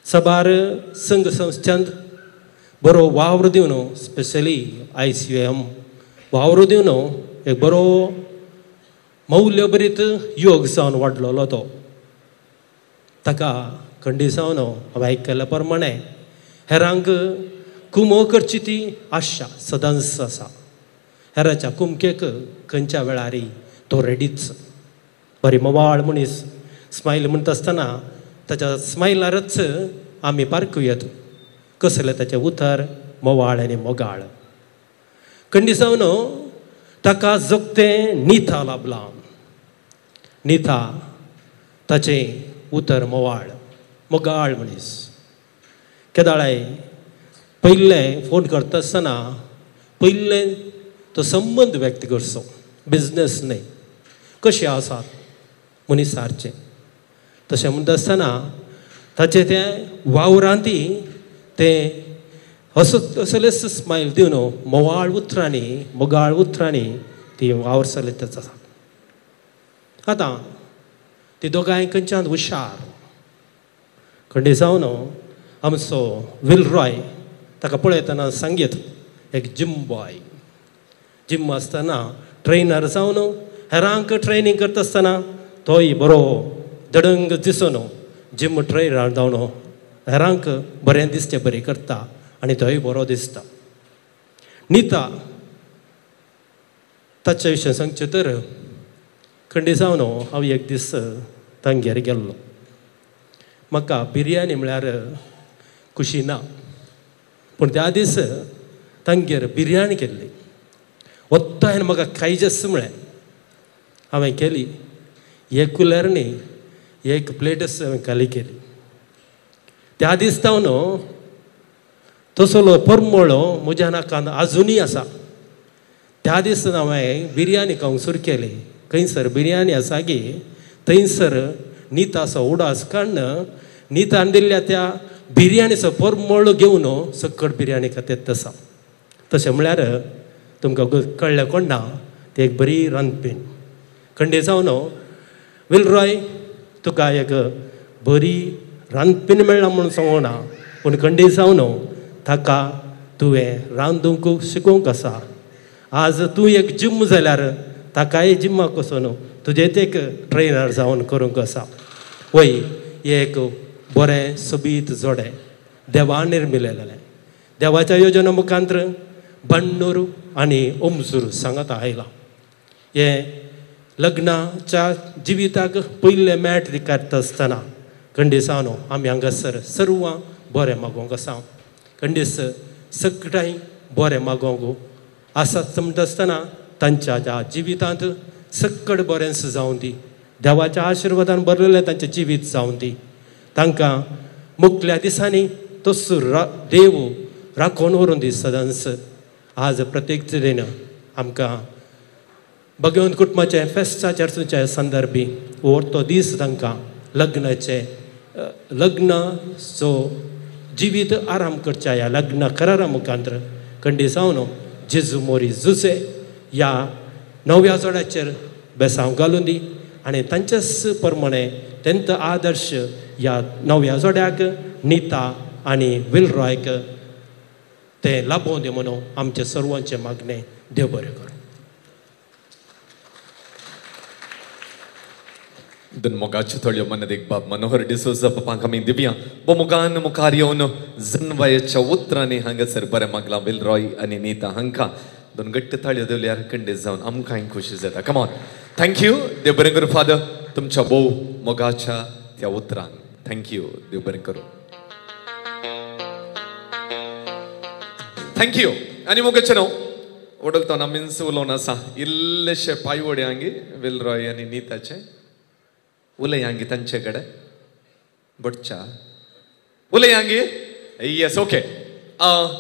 सबार संघ संस्थांत बरो वावर दिवन स्पेशली ICUM वावर दिवन एक बरो मौल्यभरीत युवक जावन वाडलेलो तो. ताका खंडिसावन हांवें आयकल्या प्रमाणे हेरांक कुमो करची ती आशा सदांच आसा. हेराच्या कुमकेक खंयच्या वेळारी तो रेडीच. बरी मोवाळ मनीस स्माईल म्हणटा आसतना ताच्या स्मायलारच आमी पारकुयात कसले ताचे उतर मोवाळ आनी मोगाळ. खंडी जावन ताका जगतें निथा लाभलां. निथा ताचें उतर मोवाळ मोगाळ मनीस. केदाळे पयलें फोन करता आसतना पयलें तो संबंद व्यक्त करचो, बिजनस न्हय. कशें आसात मनीसारचें तशें म्हणटा आसतना ताचे तें वावरांती तें असलेच स्मायल दिवन मोवाळ उतरांनी मोगाळ उतरांनी ती वावर चलयत आसा. आतां ती दोगांय खंयच्यान हुशार. खंडी जावन आमचो विल रॉय ताका पळयतना सांगीत एक जिम बॉय. जिम आसतना ट्रेनर जावन हेरांक ट्रेनींग करता आसतना तोय बरो दडंग दिसून जिम ट्रेनर जावन हेरांक बरें दिसचें बरें करता आनी तोय बरो दिसता. निता ताचे विशयी सांगचें तर खंडी जावन हांव एक दीस तांगेर गेल्लो. म्हाका बिरयानी म्हळ्यार खुशी ना, पूण त्या दीस तांगेर बिरयानी केल्ली. वत्ता हांवें म्हाका खायचेंच म्हळें. हांवें केली एक कुलेर न्ही एक प्लेटच हांवें खाली केली. त्या दीस जावन तसलो परमळो म्हज्या नाकान आजुनूय आसा. त्या दीस हांवें बिरयानी खावंक सुरू केली. खंयसर बिरयानी आसा गे थंयसर निताचो उडास काडून नितान दिल्ल्या त्या बिरयानीचो परमळ घेवन सकट बिरयानी खातेत आसा. तशें म्हळ्यार तुमकां कळ्ळें कोण ना ती एक बरी रांदपीण. खंडी जावन विल रॉय तुका एक बरी रांदपीण मेळ्ळा म्हणून सांगना, पूण खंडी जावन ताका तुवें रांदूंक शिकोवंक आसा. आज तूं एक जिम जाल्यार ताकाय जिम्माक वचून तुजेच एक ट्रेनर जावन करूंक आसा. वय एक बरें सोबीत जोडें देवान निर्मिलेलें. देवाच्या योजना मुखांतर बण्णूर आनी ओमसूर सांगात आयलां. हे लग्नाच्या जिविताक पयलें मेळ काडटा आसतना खंडी जावन आमी हांगासर सर्वां बरें मागोवंक आसा. खंडीस सगळ्यांक बरें मागोवंक आसात म्हणटा आसतना तांच्या ज्या जिवितांत सक्कड बरेंच जावं दी. देवाच्या आशिर्वादान बरयलें तांचें जिवीत जावं दी. तांकां मुखल्या दिसांनी तसो देव राखून व्हरून दी सदांच. आज प्रत्येक तरेन आमकां भगवंत कुटुंबाचे फेस्ताच्या संदर्भी तो दीस तांकां लग्नाचो जिवीत आराम करच्या ह्या लग्न करारा मुखांतर खंडी जावन जेजू मोरी जुसे ह्या नव्या जोड्याचेर बेसांव घालून दी आनी तांचेच प्रमाणे तेंत आदर्श ह्या नव्या जोड्याक निता आनी विल रॉयक ते लाभोवन दी म्हणून आमचे सर्वांचे मागणें देव बरें करूं. दन मोगाचे थोड्यो मन एक बाब मनोहर डिसोजा पप्पांक आमी दिवया. बो मोगान मुखार येवन जन्वयाच्या उतरांनी हांगासर बरें मागलां विल रॉय आनी नीता हांकां दोन घट्ट ताळयो दिल्यार खंडीत जावन आमकांय खुशी जाता. कम ऑन. थँक्यू. देव बरें करूं फादर तुमच्या भोव मोगाच्या त्या उतरांक. थँक्यू. देव बरें करूं. थँक्यू. आनी मोगाचे न्हू ओडलतना मिन्स उलोवन आसा इल्लेशे पांयवडे हांगी विल रॉय आनी नीताचे उलयांगी तांचे कडेन बटच्या उलयांगी. Yes okay.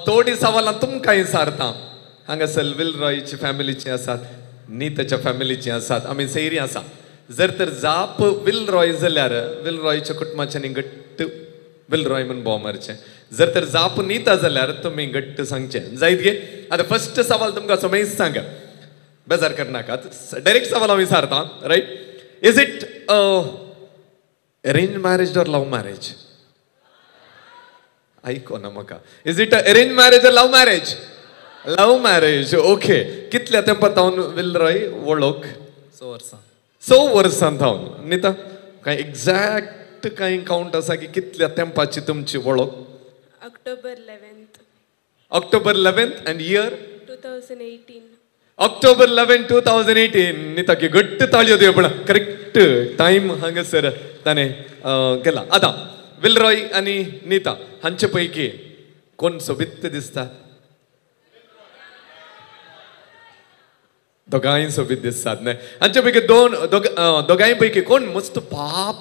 थोडी सवालां तुमकांय सारता. हांगासर विल रॉयची फॅमिलीची आसात नीताच्या फॅमिलीची आसात. आमी सैरी आसा. जर तर जाप विल रॉय जाल्यार विल रॉयच्या कुटुंबाच्यांनी घट्ट विल रॉय म्हणून भोव मारचें. जर तर जाप नीता जाल्यार तुमी घट्ट सांगचें. जायत गे. आतां फर्स्ट सवाल तुमकां समेज सांग बेजार करनाकात. डायरेक्ट सवाल हांव विचारता. Right. Is it arranged marriage or love marriage? ऐको ना म्हाका. Is it arranged marriage or love marriage? Love marriage. Okay. कितल्या तेंपात हांव विल रॉय वळख? 6 वर्सां हांव. नीता कांय एक्झॅक्ट कांय काउंट आसा की कितल्या तेंपाची तुमची वळख? October 11th. October 11th and year? 2018. October 11, 2018 ನಿತಕ್ಕೆ ಗಟ್ಟಿ ತಾಳಿಯೋದು ಎಬ್ಬಳ ಕರೆಕ್ಟ್ ಟೈಮ್ ಹಂಗ ಸರ್ ತಾನೆ गेला आता विलरॉय आणि नीता हांचे पैकी कोण सोबित दिसता दोगांय सोबित दिसतात नाही हांचे पैकी दोगांय पैकी कोण मस्त पाप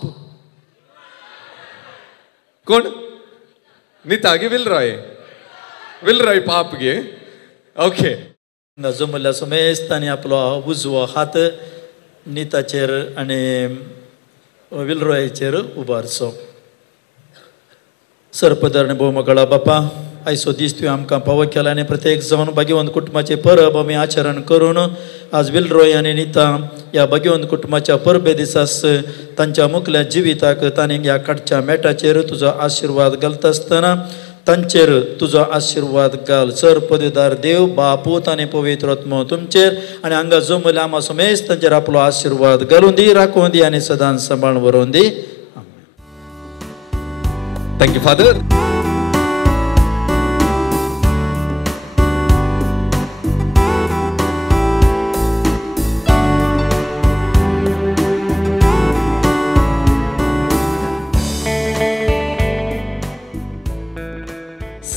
कोण नीता गे विलरॉय पाप गे ओके जो म्हणल्यार सुमेश तांणी आपलो उजवो हात नीताचेर आनी विलरॉयचेर उबारचो सर्पधरण भोवमगळा बापा आयचो दीस तुवें आमकां फावो केला आनी प्रत्येक जावन भाग्यवंत कुटुंबाचे परब आमी आचरण करून आज विलरॉय आनी नीता ह्या भाग्यवंत कुटुंबाच्या परबे दिसास तांच्या मुखल्या जिविताक तांणी ह्या काडच्या मेटाचेर तुजो आशिर्वाद घालता आसतना तांचेर तुजो आशिर्वाद घाल सर पदवीदार देव बापूत आनी पवित्र आत्मो तुमचेर आनी हांगा जमले आमा सुमेश तांचेर आपलो आशिर्वाद घालून दी राखून दी आनी सदांच सांबाळून व्हरून दी थँक्यू फादर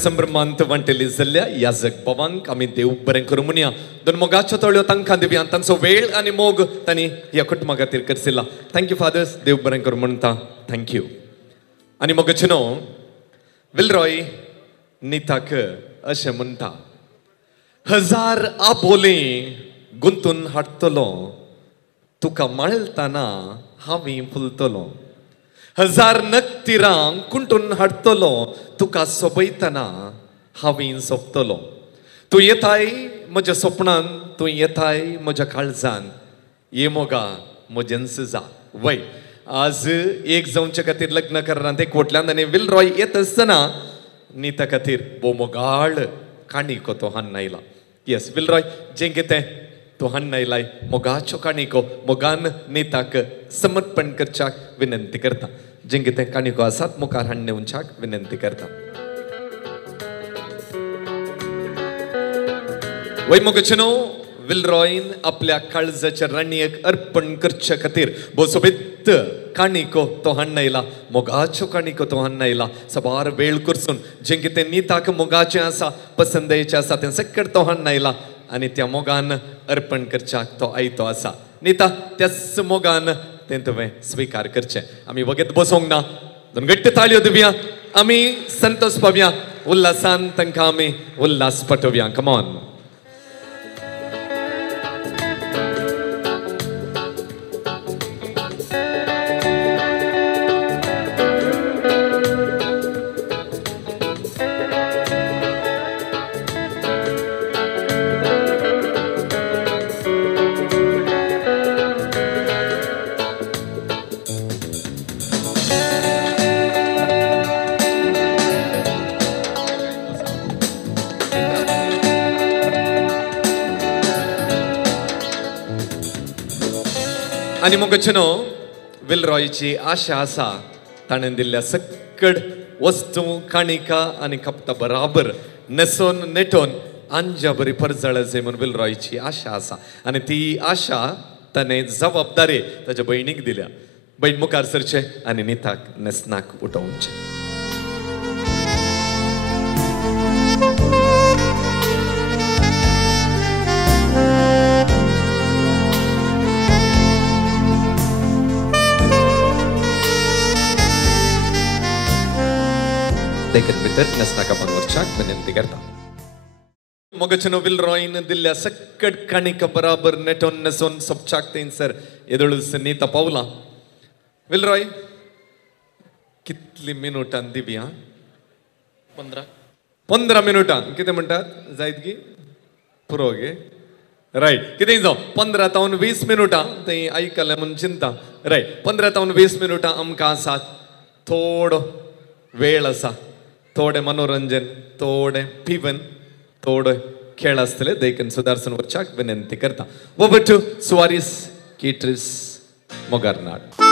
संभ्रमांत वांटेली जाल्ल्या ह्या जगपावांक आमी देव बरें करूं म्हणया दोन मोगाच्यो तळयो तांकां दिवया तांचो वेळ आनी मोग तांणी ह्या कुटुंबा खातीर करसिल्ला थँक्यू फादर्स देव बरें करूं म्हणटा थँक्यू आनी मोगाचें न्हू विलरॉय नीताक अशें म्हणटा 1000 आबोली गुंतून हाडटलो तुका माळतना हांवें फुलतलो 1000 नक्तिरां कुंटून हाडटलो तुका सोबयतना हांवें सोंपतलो तूं येताय म्हज्या सपनान तूं येताय म्हज्या काळजान ये मोगा म्हजेंच जा वय आज एक जावचे खातीर लग्न करनात एकवटल्यान आनी विलरॉय येत आसतना नीता खातीर भोव मोगाळ काणिको तो हाडून आयला येस विलरॉय जें कितें तूं हाडून आयलाय मोगाच्यो काणिको मोगान नीताक समर्पण करच्याक विनंती करता जें कितें काणिको आसात मुखार हाडून येवच्याक विनंती करता वैमोगचनो विलरॉयन आपल्या काळजाच्या राणयेक अर्पण करचे खातीर बोसोबीत काणिको तो हाडून आयला मोगाच्यो काणिको तो हाडून आयला सबार वेळ करसून जें कितें नीताक मोगाचें आसा पसंदेचें आसा तें सकट तो हाडून आयला आनी त्या मोगान अर्पण करच्याक तो आयतो आसा नीता त्याच मोगान तें तुवें स्विकार करचें आमी वगत बसोंक ना दोन गट्ट ताळयो दिवया आमी संतोष पावया उल्हासान तांकां आमी उल्हास पटोवया कमॉन आनी मोगचनो विलरॉयची आशा आसा ताणें दिल्ल्या सकड वस्तू काणिका आनी कपता बराबर नेसोन नेटोन आंजा बरी परजळ जाय म्हूण विलरॉयची आशा आसा आनी ती आशा ताणें जबाबदारी ताच्या भयणीक दिल्या भयण मुखार सरचे आनी नीताक नेसनाक उठोवचें देखत भितर नेसनाका पंगवरच्याक विनंती करता मोगचनो विलरॉयन दिल्ल्या सकट काणिका बराबर नेटोन नेसोन सोपच्याक थंयसर येदळूस नीता पावला विलरॉय कितली मिनटां दिवया 15 मिनटां कितें म्हणटात जायत गी पुरो गे रायट कितें जावं 15 तावन 20 मिनटां थंय आयकलें म्हूण चिंता रायट 15 तावन 20 मिनटां आमकां आसात थोडो वेळ आसा थोडे मनोरंजन थोडे पिवन थोडे खेळ आसतले देखून सुदारसून वरच्याक विनंती करता ओवर टू सुवारीस केट्रिस मोगारनाड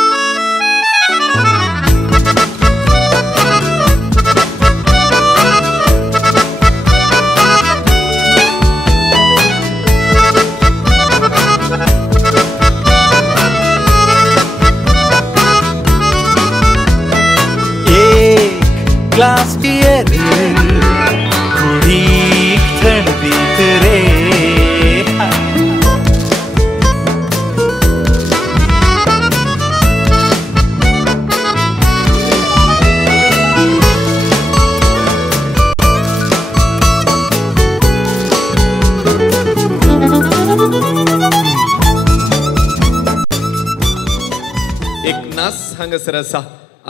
एक नास हांगासर आसा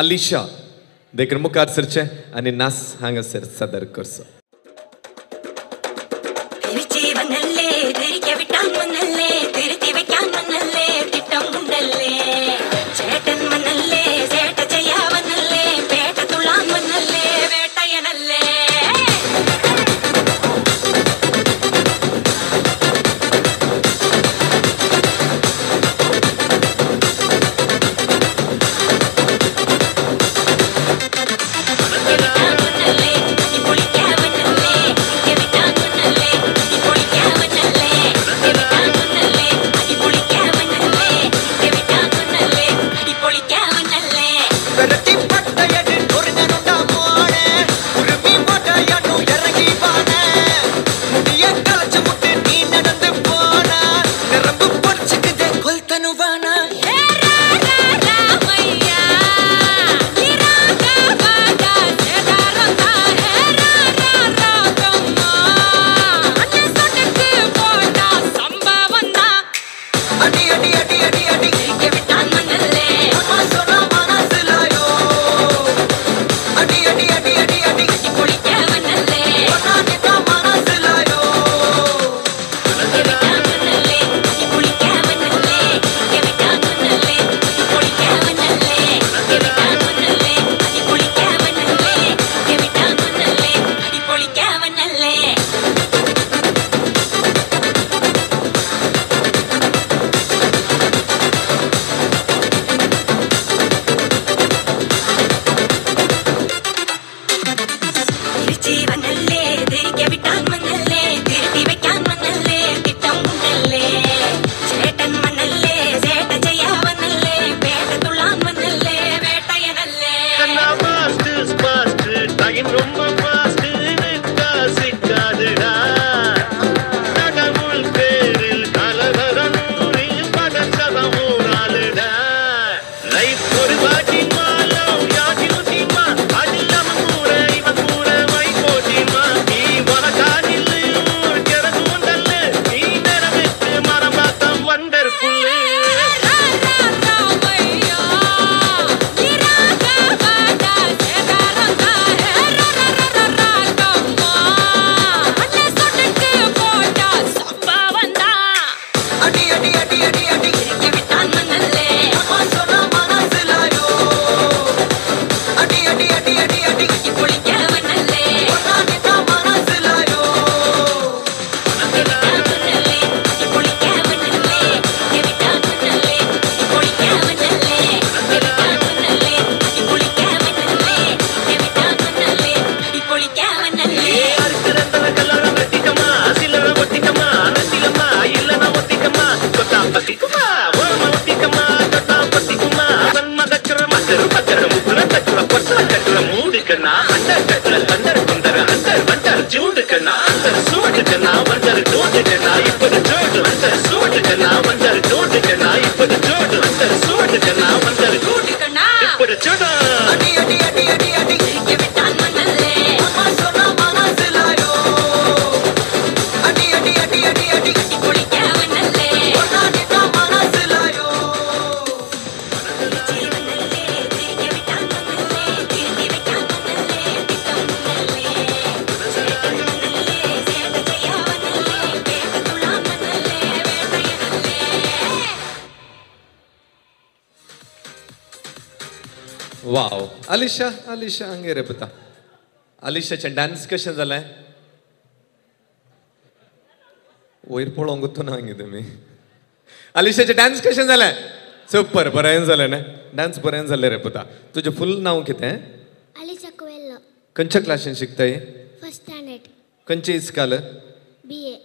अलिशा देखील मुखार सरचे आनी नास हांगासर सादर करचो. वाव अलिशा अलिशा हंगे रे पता अलिशाचें डान्स कशें जालें वयर पळोवंक गुत्तो ना हांगे तुमी अलिशाचें डान्स कशें जालें सुपर बरें जालें न्ही डान्स बरें जालें रे पता तुजें फूल नांव कितें अलिशा कोवेल्लो खंयच्या क्लासीन शिकताय फर्स्ट स्टँडर्ड खंयचे इस्काल BA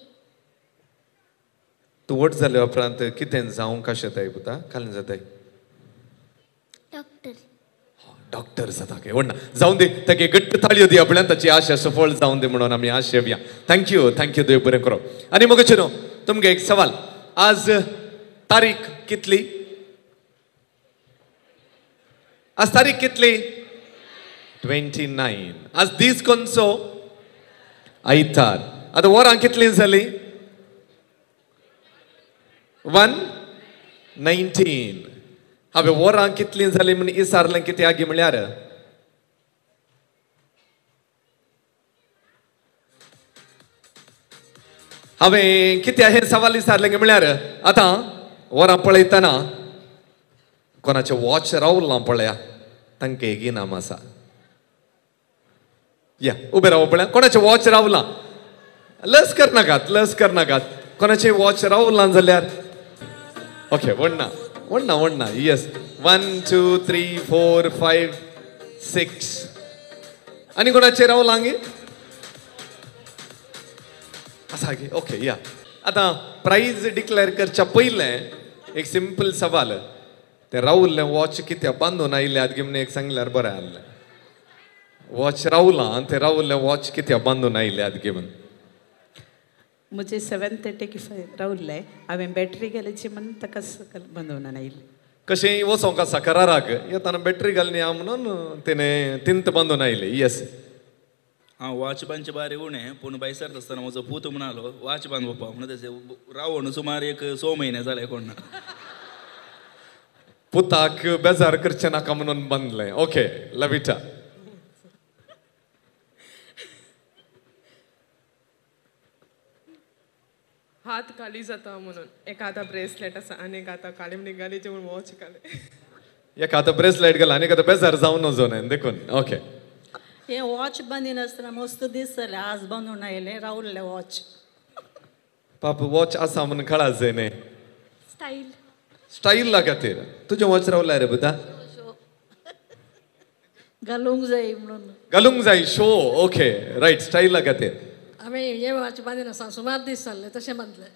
तूं व्हड जाले उपरांत कितें जावंक आशेताय पुता काल जाताय डॉक्टर डॉक्टर जाता के वडना जाऊन दे ताके गट्ट ताळयो दी आपल्यान ताची आशा सफळ जाऊन दे म्हणून आमी आशा येवया थँक्यू देव बरें करो आनी मगचेनो तुमगे एक सवाल आज तारीख कितली आज तारीख कितली 29 आज दीस कोणचो आयतार आतां वरां कितली जाली 1:19 हांवें वरां कितलीं जालीं म्हण विचारलें कित्या गी म्हळ्यार हांवें कित्या हें सवाल विचारलें गे म्हळ्यार आतां वरां पळयतना कोणाचें वॉच रावलां पळया तांकां एक इनाम आसा या उबे राव पळया कोणाचें वॉच रावलां लस करनाकात कोणाचें वॉच रावलां जाल्यार ओके वडना यस 1 2 3 4 5 6 आनी कोणाचें रावलां गे आसा गे ओके या आतां प्राइज डिक्लेअर करच्या पयलें एक सिंपल सवाल ते रावल्लें वॉच कित्या बांदून आयल्यात गे म्हणून एक सांगल्यार बरें आहलें वॉच रावलां ते रावल्लें वॉच कित्या बांदून आयल्यात गे म्हणून मुझे 7:35 रावल्ले हांवें बॅटरी घालची म्हणून ताका बांदून आयले कशें वचोंक आसा कराराक येताना बॅटरी घालून या म्हणून तेणें तिंत बांदून आयले यस हांव वॉच बांदचे बारी उणें पूण भायर सरता आसतना म्हजो पूत म्हणालो वॉच बांद बापा म्हणून तेजे रावण सुमार एक 6 म्हयने जाले कोण ना पुताक बेजार करचें नाका म्हणून बांदलें ओके लविटा हात खाली जाता म्हणून एक आतां ब्रेसलेट आसा आनी एक आतां काळी म्हणून घालीचे म्हणून वॉच घाले एक आतां ब्रेसलेट घाला आनी आतां बेजार जावन नजो न्ही देखून ओके हे वॉच बांदिन आसतना मस्त दीस जाले आज बांदून आयले रावल्ले वॉच पाप वॉच आसा म्हणून कळा जाय न्ही स्टाईल स्टाईल खातीर तुजें वॉच रावला रे बुता घालूंक जाय म्हणून घालूंक जाय शो ओके रायट स्टायला खातीर हांवें हे वॉच बांदिन आसा सुमार दीस जाल्ले तशें बांदले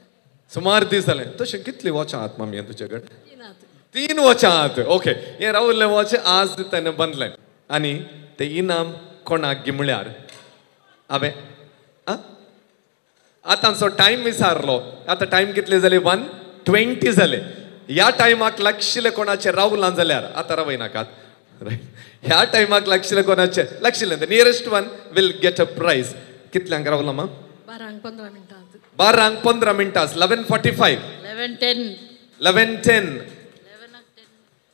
सुमार दीस जाले तशें कितलीं वॉचां आहात मामी तुजे कडेन 3 वॉचां आहात ओके हें रावल्लें वॉच आज ताणें बांदलें आनी तें इनाम कोणाक गी म्हळ्यार हांवें आतांचो टायम विचारलो आतां टायम कितले जाले 1:20 जाले ह्या टायमाक लागशिल्ले कोणाचे रावलां जाल्यार आतां रावयनाकात ह्या टायमाक लागशिल्ले कोणाचे लागशिल्ले the nearest one will get a prize कितल्यांक रावला मा 12:15 मिनटां 12:15 मिनटां 11:45 11:10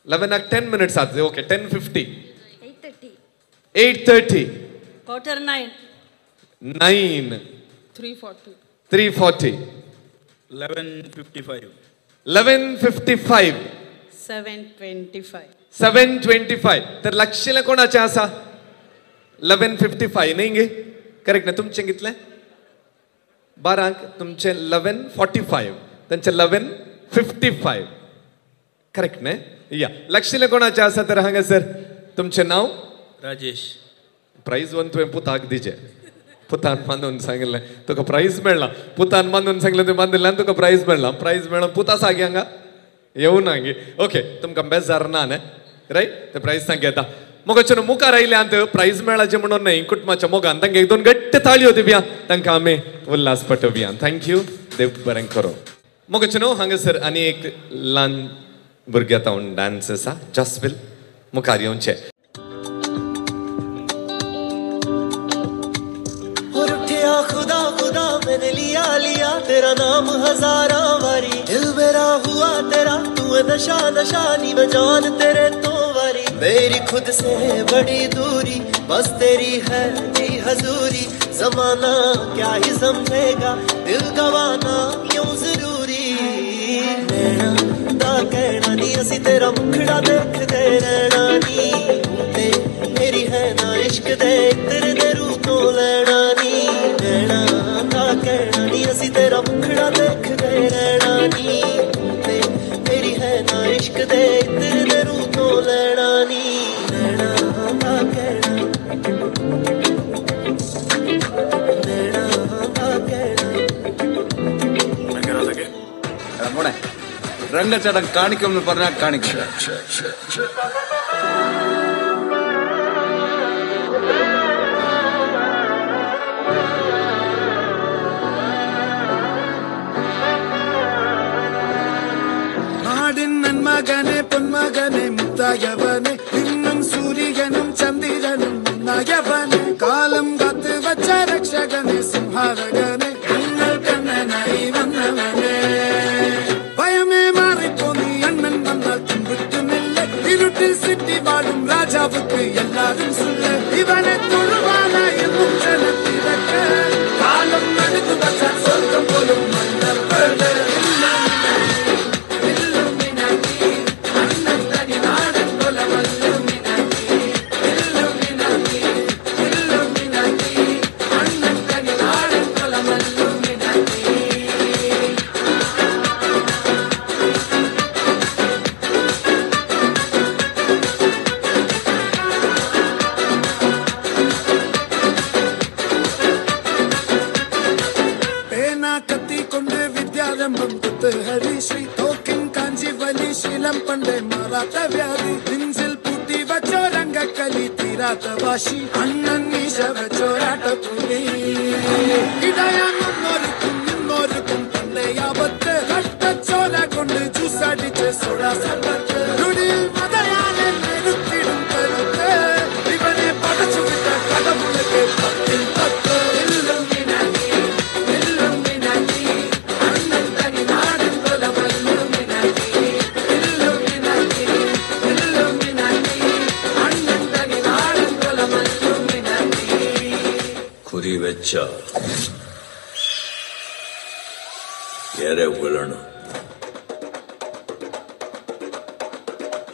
11:10 minutes आहात ओके 10:50 8:30 9 9 3:40 3:40 11:55 11:55 7:25 7:25 तर लागशिल्लें कोणाचें आसा 11:55 न्ही गे करेक्ट न्ही तुमचें कितलें 12 तुमचें 11:45 तांचें 11:55 करेक्ट न्ही या लागशिल्लें कोणाचें आसा तर हांगासर तुमचें नांव राजेश प्राइज वन तुवें पुताक दिजें पुतान बांदून सांगलें तुका प्राइज मेळ्ळा पुतान बांदून सांगलें तुवें बांदिल्लें आनी तुका प्राइज मेळ्ळा प्राइज मेळोन पुता सागे हांगा येवना गे ओके तुमकां बेजार ना न्ही रायट ते प्राइज तांकां येता मोगाचे मुखार आयल्यांत प्राइज मेळाचें म्हणून न्ही कुटुंबाच्या मोगान तांकां एक 2 गट्ट ताळयो दिवया तांकां आमी उल्हास पटोवया थँक्यू देव बरें करूं मोगाचे न्हू हांगासर आनी एक ल्हान भुरग्यां तावन डान्स आसा जसवील मुखार येवचें खुदा खुदा मैंने लिया लिया तेरा नाम हजारों वारी दिल मेरा हुआ तेरा तू नशा नशानी में जान तेरे तो वारी मेरी खुद से बड़ी दूरी बस तेरी है जी हजूरी जमाना क्या ही समझेगा दिल गवाना यूं जरूरी नैना दा कहना नी असी तेरा मुखड़ा देख दे रहना नी ते मेरी है ना इश्क दे तेरे दे रू तो लेना नी नैना दा कहना नी असी तेरा मुखड़ा देख दे रहना नी ते मेरी है ना इश्क दे तेरे दे रू तो लेना नी नैना दा कहना नैना दा कहना मोने रंगचटं काणिकं പറഞ്ഞാൽ കാണിക്കുക മകനെ പൊന്മകനെ മുത്തായവനെ ഇന്നും സൂര്യനും ചന്ദ്രനും നയവനെ കാലം കാത്ത് വച്ച രക്ഷകനെ സംഹാരകനെ നിങ്ങൾ കണ്ണനായി വന്നവനെ ഭയമേ മാറിപ്പോ നീ അണ്ണൻ വന്നാൽ തുമ്പുറ്റുന്നില്ല कली शीलम पंडे मारात व्याधी हिंजिल पुटी बचो रंग कली तीरात वाशी अण्णन नीश बचोराट पुली इडया नोरुकुम पंडे याबत रट्ट चोला कोंड जूसाडिचे सोडा सरबत रुडी मदयाने नेरुत्तिडुम करुते इवने पडचु विट कदमुलके पत्तिल पत्त इल्लुमिनाटी अण्णन तनि नाडन गोल इल्लुमिनाटी अण्णन तनि नाडन गोल खुदी वेच्च ಎರೆ ಉಳಣು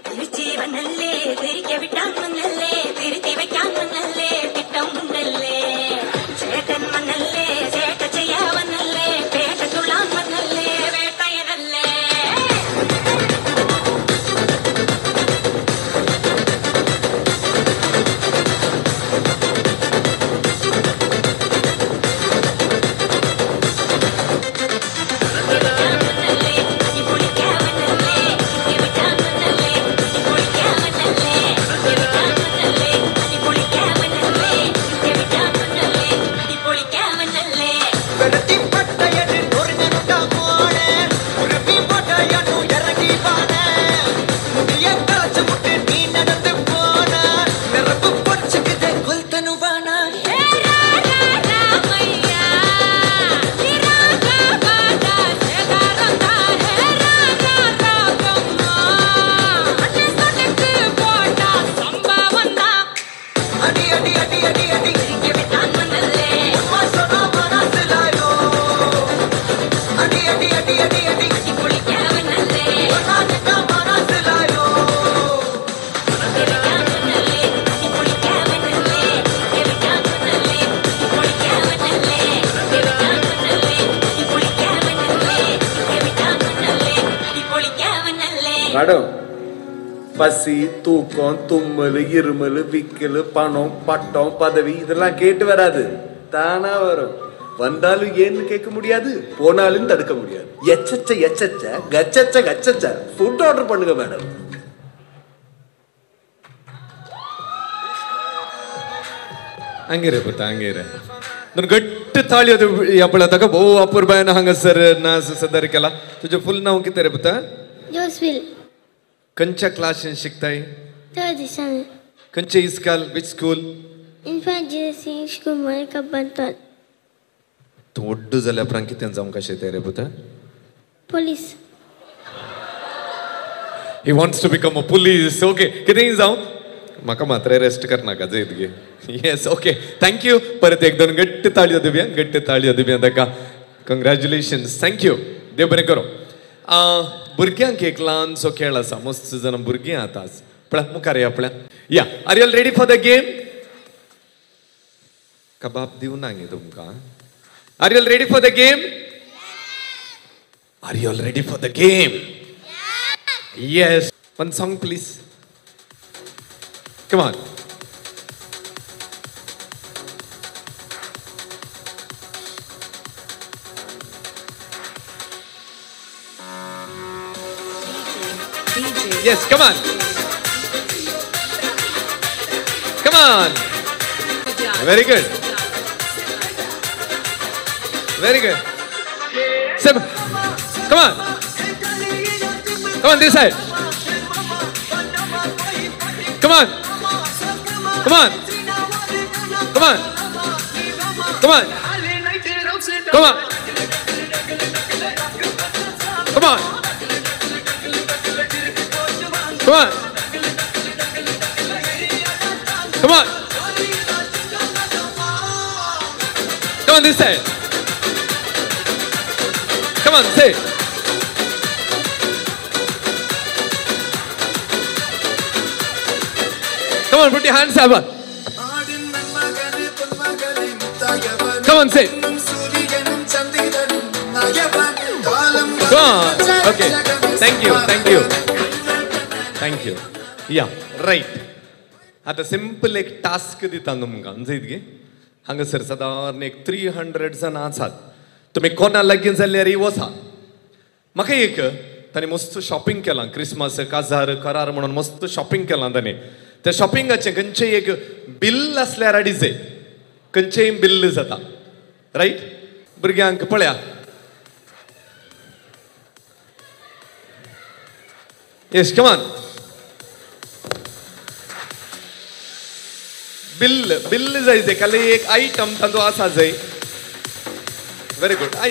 திருச்சீவனல்லே திரிக்க விட்டான் மண்ணல்லே திருத்தி வைக்கான் மண்ணல்லே திட்டம் முன்னல்லே சேட்டன் மண்ணல்லே சேட்ட செய்யவனல்லே பேட்ட துளான் மண்ணல்லே வேட்டையனல்லே மேடம் பசி தூக்கம் தும்மல் இருமல் விக்கல் பணம் பட்டம் பதவி இதெல்லாம் கேட்டு வராது, தானா வரும். வந்தாலும் ஏன்னு கேட்க முடியாது, போனாலும் தடுக்க முடியாது. எச்சச்ச எச்சச்ச கச்சச்ச கச்சச்ச ஃபுட் ஆர்டர் பண்ணுங்க மேடம். ಹಂಗಿರೆ ಪುತ್ತ ಹಂಗಿರೆ ನನ್ ಗಟ್ಟಿ ತಾಳಿ ಅದು ಹಪ್ಪಳ ತಗ ಬೋ ಅಪ್ಪರ್ ಬಾಯನ ಹಂಗ ಸರ್ ನಾ ಸದರಿಕಲ್ಲ ತುಜ ಫುಲ್ ನಾವು ಕಿತ್ತರೆ ಪುತ್ತ ಜೋಸ್ವಿಲ್ ಕಂಚ ಕ್ಲಾಸ್ ಶಿಕ್ತಾಯಿ ಥರ್ಡ್ ಸೆಮ್ ಕಂಚ ಇಸ್ಕಾಲ್ which school Infant Jesus School ಮಲ್ಕ ಬಂತಲ್ ದೊಡ್ಡ ಜಲ ಪ್ರಾಂಕಿತ್ಯನ್ ಜಾಮ್ ಕಶೆ ತೆರೆ ಪುತ್ತ police he wants to become a police. Okay, किती जाऊ माका मात्र रेस्ट करना का जेदगे. Yes, okay. Thank you. परत एक दोन गट्ट ताळी दिव्या दका. Congratulations. Thank you. देव बरें करो. भुरग्यांक एक ल्हानसो खेळ आसा, मस्त जण भुरगीं आताच. पळय मुखार या पळय. या, are you all ready for the game? कबाब दिव नांगे तुमकां. Are you all ready for the game? Are you all ready for the game? Yes. One song, please. Come on. Yes, come on. Come on. Very good. Very good. Come on. Come on, this side. Come on. Come on. Come on. Come on. Come on. Come on. Come on. Come on. Come on, this side. Come on, say. Come on, put your hands up. Come on, say. Come on. Okay. Thank you. Thank you. Thank you. Yeah, right. आता simple एक task दिता तुमकां जायत गे. हांगासर सादारण एक 300 जण आसात. तुम्ही कोणा लागीं जाल्यार वसा. म्हाका एक ताणी मस्त शॉपिंग केलां क्रिसमस काजार करार म्हणून मस्त शॉपिंग केलां ताणी त्या शॉपिंगाचें खंयचेय एक बिल आसल्यार अडिजे खंयचेय बिल जाता राईट भुरग्यांक पळया येस कमान बिल बिल जाय ते खाली एक आयटम ताजो आसा जंय वेरी गुड आय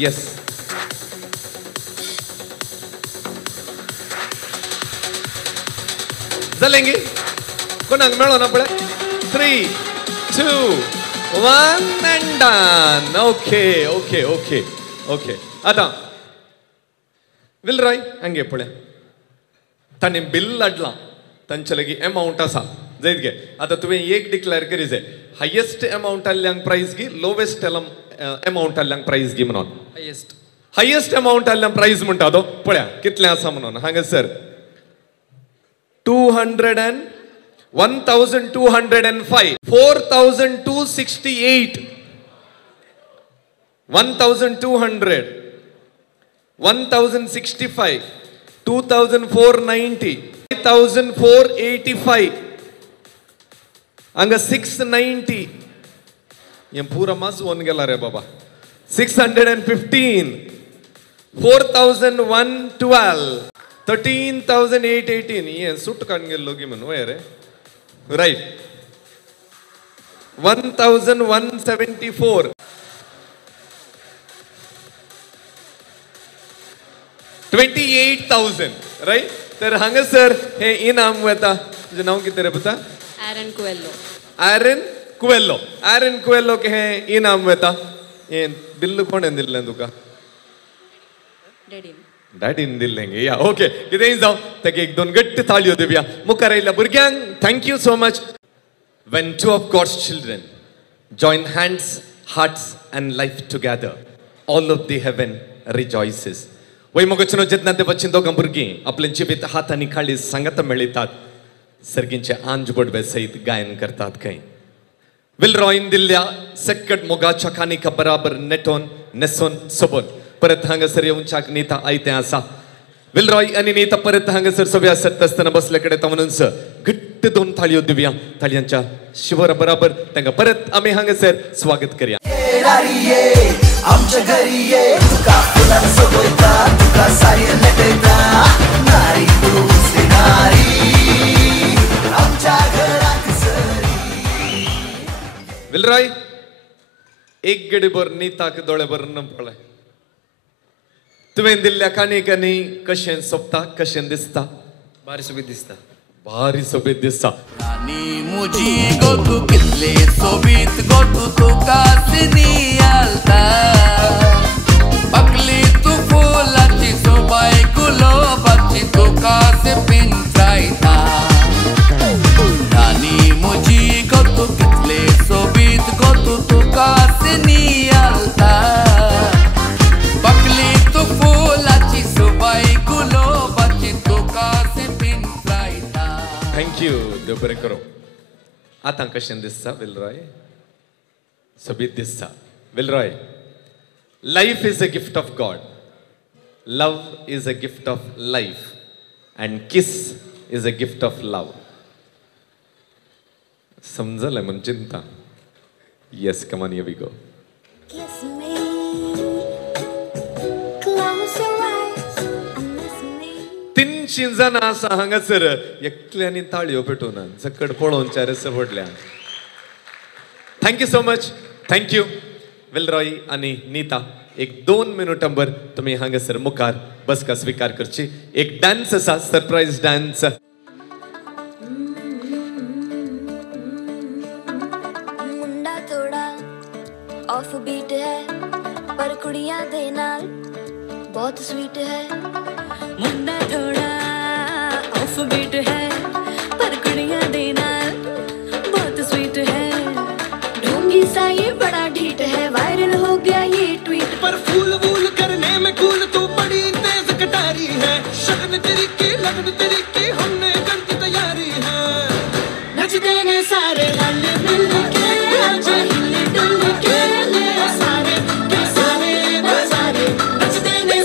येस जालें गे कोणाक मेळो ना पळय 3 2 1 and done ओके आतां विलरॉय हंगे पळय ताणें बिल हाडलां तांचे लागीं अमावंट आसा जायत गे आतां तुवें एक डिक्लेअर करी जाय हायेस्ट अमावंट आहल्यांक प्रायज गी लोवेस्ट अमावंट आहल्यांक प्रायज गी म्हणून हायेस्ट अमावंट आहल्यांक प्रायज म्हणटा तो पळया कितलें आसा म्हणून हांगासर 1205 4268 1200 1065 2490 5485 हांगा 690 हें पूरा माजवून गेला रे बाबा 615 4112 13,818 हें सुट काडून गेल्लो गी म्हणून वय रे राईट 1174 28,000 राईट तर हांगासर हे इनाम वता तुजें नांव कितें रे पुता एरन कुएल्लो एरन कुएल्लो हे इनाम वता हे बिल्ल कोणें दिल्लें तुका डॅडीन दिल्लें गे या ओके कितेंय जावं ताका एक दोन गट्ट ताळयो दिवया मुखार आयिल्ल्या भुरग्यांक thank you so much when two of God's children join hands hearts and life together all of the heaven rejoices वैमोगाचें जेन्ना देवाचीं दोगां भुरगीं आपलें जिवीत हातांनी काळीज सांगता मेळयतात सर्गींचे आंज बडवे सयत गायन करतात खंय विलरॉयन दिल्ल्या सक्कट मोगाच्या कानिका बराबर नेटोन नेसोन सोबोन परत हांगासर येवच्याक नीता आयतें आसा विलरॉय आनी नीता परत हांगासर सोबे आसत आसतना बसले कडेन म्हणून घट्ट दोन थाळयो दिवया थाळयांच्या शिवरा बराबर तांकां परत आमी हांगासर स्वागत करया आमच्या घरी ये तुका फुलां सोबयता तुका सायन नेटयता नारी तूं नारी आमच्या घराक सरी विलरॉय एक गडीभर नीताक दोळे भरून पळय तुवें दिल्ल्या काणयेकांनी कशें सोंपता कशें दिसता भारी सोबीत दिसता भारी सोबीत दिसता रानी मुजी गो तू कितले सोबीत गो तू तुका सिनियालता पकली तू फुलाची सोबाय गुलाबाची तुका से पिंजरायता रानी मुजी गो तू कितले सोबीत गो तू तुका सिनियालता पकली तू फुलाची सोबाय गुलाबाची तुका से पिंजरायता थँक्यू देव बरें करूं आतां कशें दिसता विलरॉय सोबीत दिसता Wilroy life is a gift of God love is a gift of life and kiss is a gift of love समजलें म्हण चिंता येस कमान हियर वी गो तीनशीं जाणां आसा हांगासर एकल्यांनी ताळयो पेटोवना सकट पळोवन चारस पडल्या थँक्यू सो मच थँक्यू विलरॉय आनी नीता एक 2 मिनटांभर तुमी हांगासर मुखार बसका स्वीकार करची एक डान्स आसा सरप्राईज डान्स मुंडा थोड़ा ऑफ बीट है पर कुड़ियां दे नाल बहुत स्वीट है मुंडा थोड़ा ऑफ बीट है पर कुड़ियां दे नाल बहुत स्वीट है ढोंगी सा ये बड़ा ढीठ है वायरल हो गया ये ट्वीट पर फूल वूल करने में कूल तू बड़ी तेज कटारी है शगन तेरी की लगन तेरी की हमने कर की तैयारी है नच देंगे सारे रंग मिल के आज हिल डुल के ले सारे के सारे नच देंगे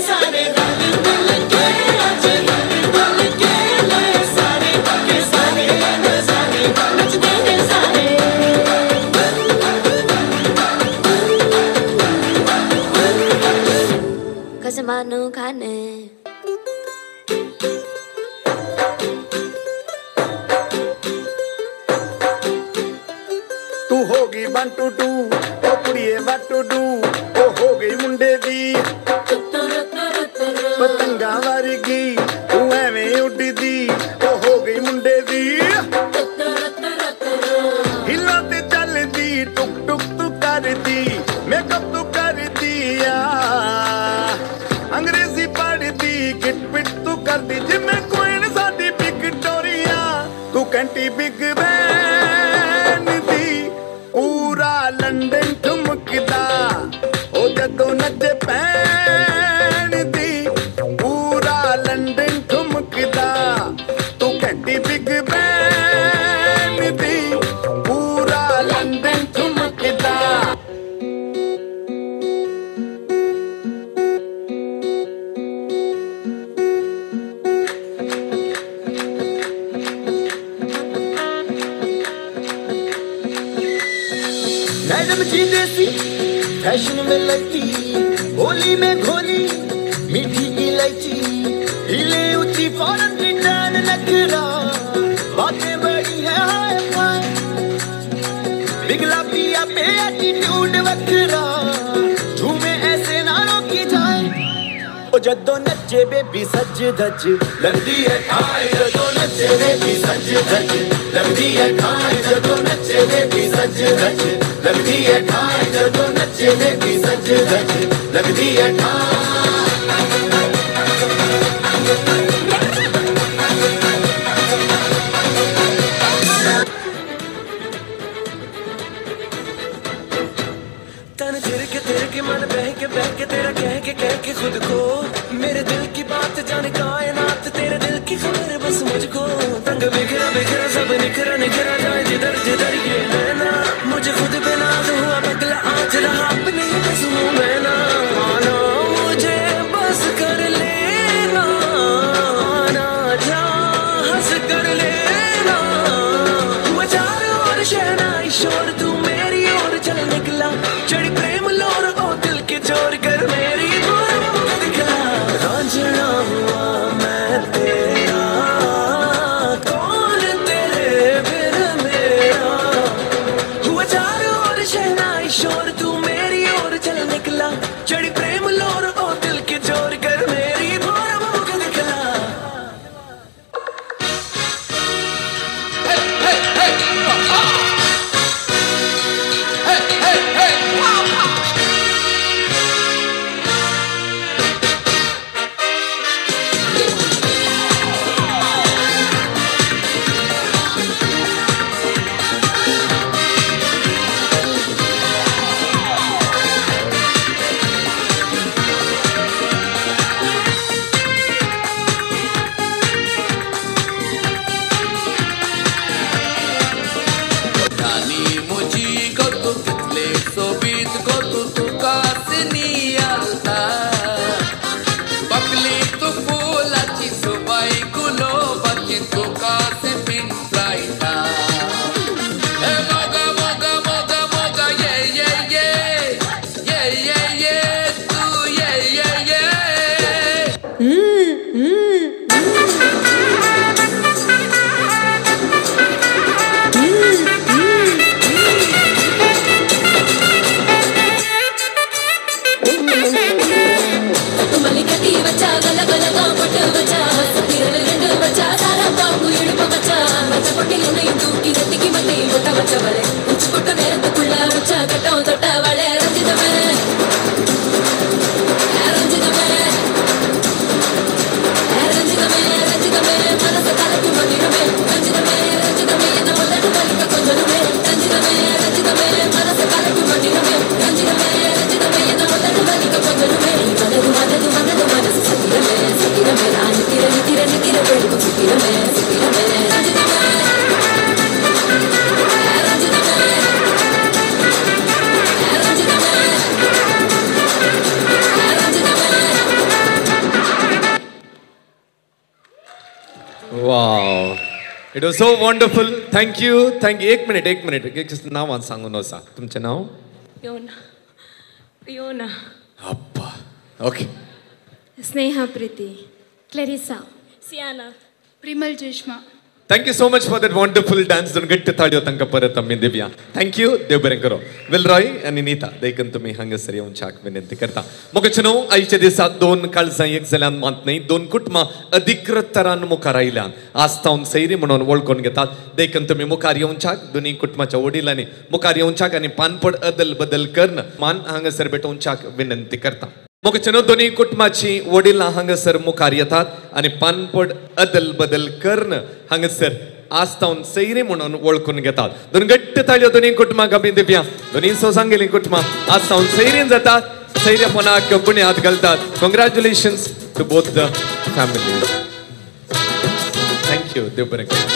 गई 1 2 2 ओ कुड़िए 1 2 2 ओ हो गई मुंडे दी पतंगा वर्गी तू एवें उड़दी ओ हो गई मुंडे दी हिला ते चलदी टुक टुक तू करदी मेकअप तू कर दिया अंग्रेजी पढ़दी किट पिट तू करदी जिम्मे क्वीन साडी विक्टोरिया तू कैंटी बिग बैन दी पूरा लंदन ठुमकदा ओ जदों नचे पैन दी पूरा लंदन ठुमकदा तू कैंटी बिग बैन दी पूरा लंदन ठुमकदा मैडम जी देसी फैशन में लगी होली में घोली मीठी इलायची हिले ऊंची फौरन रिटर्न नखरा बातें बड़ी है हाय फाय बिगला पिया पे एटीट्यूड वखरा झूमे ऐसे ना रोकी जाए ओ जदों नचे बेबी सज धज लगदी है ठाई जदों नचे बेबी सज धज लगदी है ठाई जदों नचे बेबी सज धज लगदी है ठाई जदों नचे बेबी सज धज लगदी है तन चिर के मन बह के तेरा कह के खुद को मेरे दिल की बात जाने कायनात तेरे दिल की खबर बस मुझको तंग बिखरा बिखरा सब निखरा निखरा जाए जिधर जिधर ये नैना मुझे खुद पे नाज हुआ पगला आज रहा अपने ही बस हूँ मैं ना आना मुझे बस कर लेना आना जा हंस कर लेना मैं चारों or shehnai sure Tu Mary or चल निकला चढ़ी प्रेम लोर ओ दिल के चोर कर मेरी दिखला रांझना हुआ मैं तेरा कौन तेरे बिन मेरा हुआ चारों or shehnai sure Tu Mary or चल निकला चढ़ी प्रेम लोर ओ दिल के चोर कर मेरी मुख दिखला Wow. It was so wonderful. Thank you. एक मिनिट. नाव सांगू नसा. तुमचे नाव? Fiona. Appa. Okay. Sneha Preeti. Clarissa. Siana. Primal जेष्मा. Thank you so much for that wonderful dance. Don't get to third tanka parat ammi Divya. Thank you. Dev Berenkaro. Wilroy and Nita. Dekan तुम्ही हंग सरी उंचाक विनंती करता. मोगचनो आईच्या दिवसात 2 काळजा एक जल्यान मात नाही 2 कुटुंबा अधिकृत तरान मुखार आयल्यान आस्तावन सैरी म्हणून वळखून घेतात. देकन तुम्ही मुखार येऊनचाक दोन्ही कुटुंबाच्या वडिलांनी मुखार येऊनचाक आणि पानपड अदल बदल करणं मान हांगसर भेटवूनचाक विनंती करता. मोगचनो दोन्ही कुटुंबाची वडिलां हांगसर मुखार येतात आणि पानपड अदल बदल करणं हांगसर आस्तावन सैरी म्हणून वळखून घेतात. दोन घट्ट ताळयो दोन्ही कुटुंबाक आमी दिवया. दोन्ही सोसांगेली कुटुंबां आस्तावन सैरीन जातात. सैर्यपणाक बुन्याद घालतात. Congratulations to both the families. Thank you. देव बरें करूं.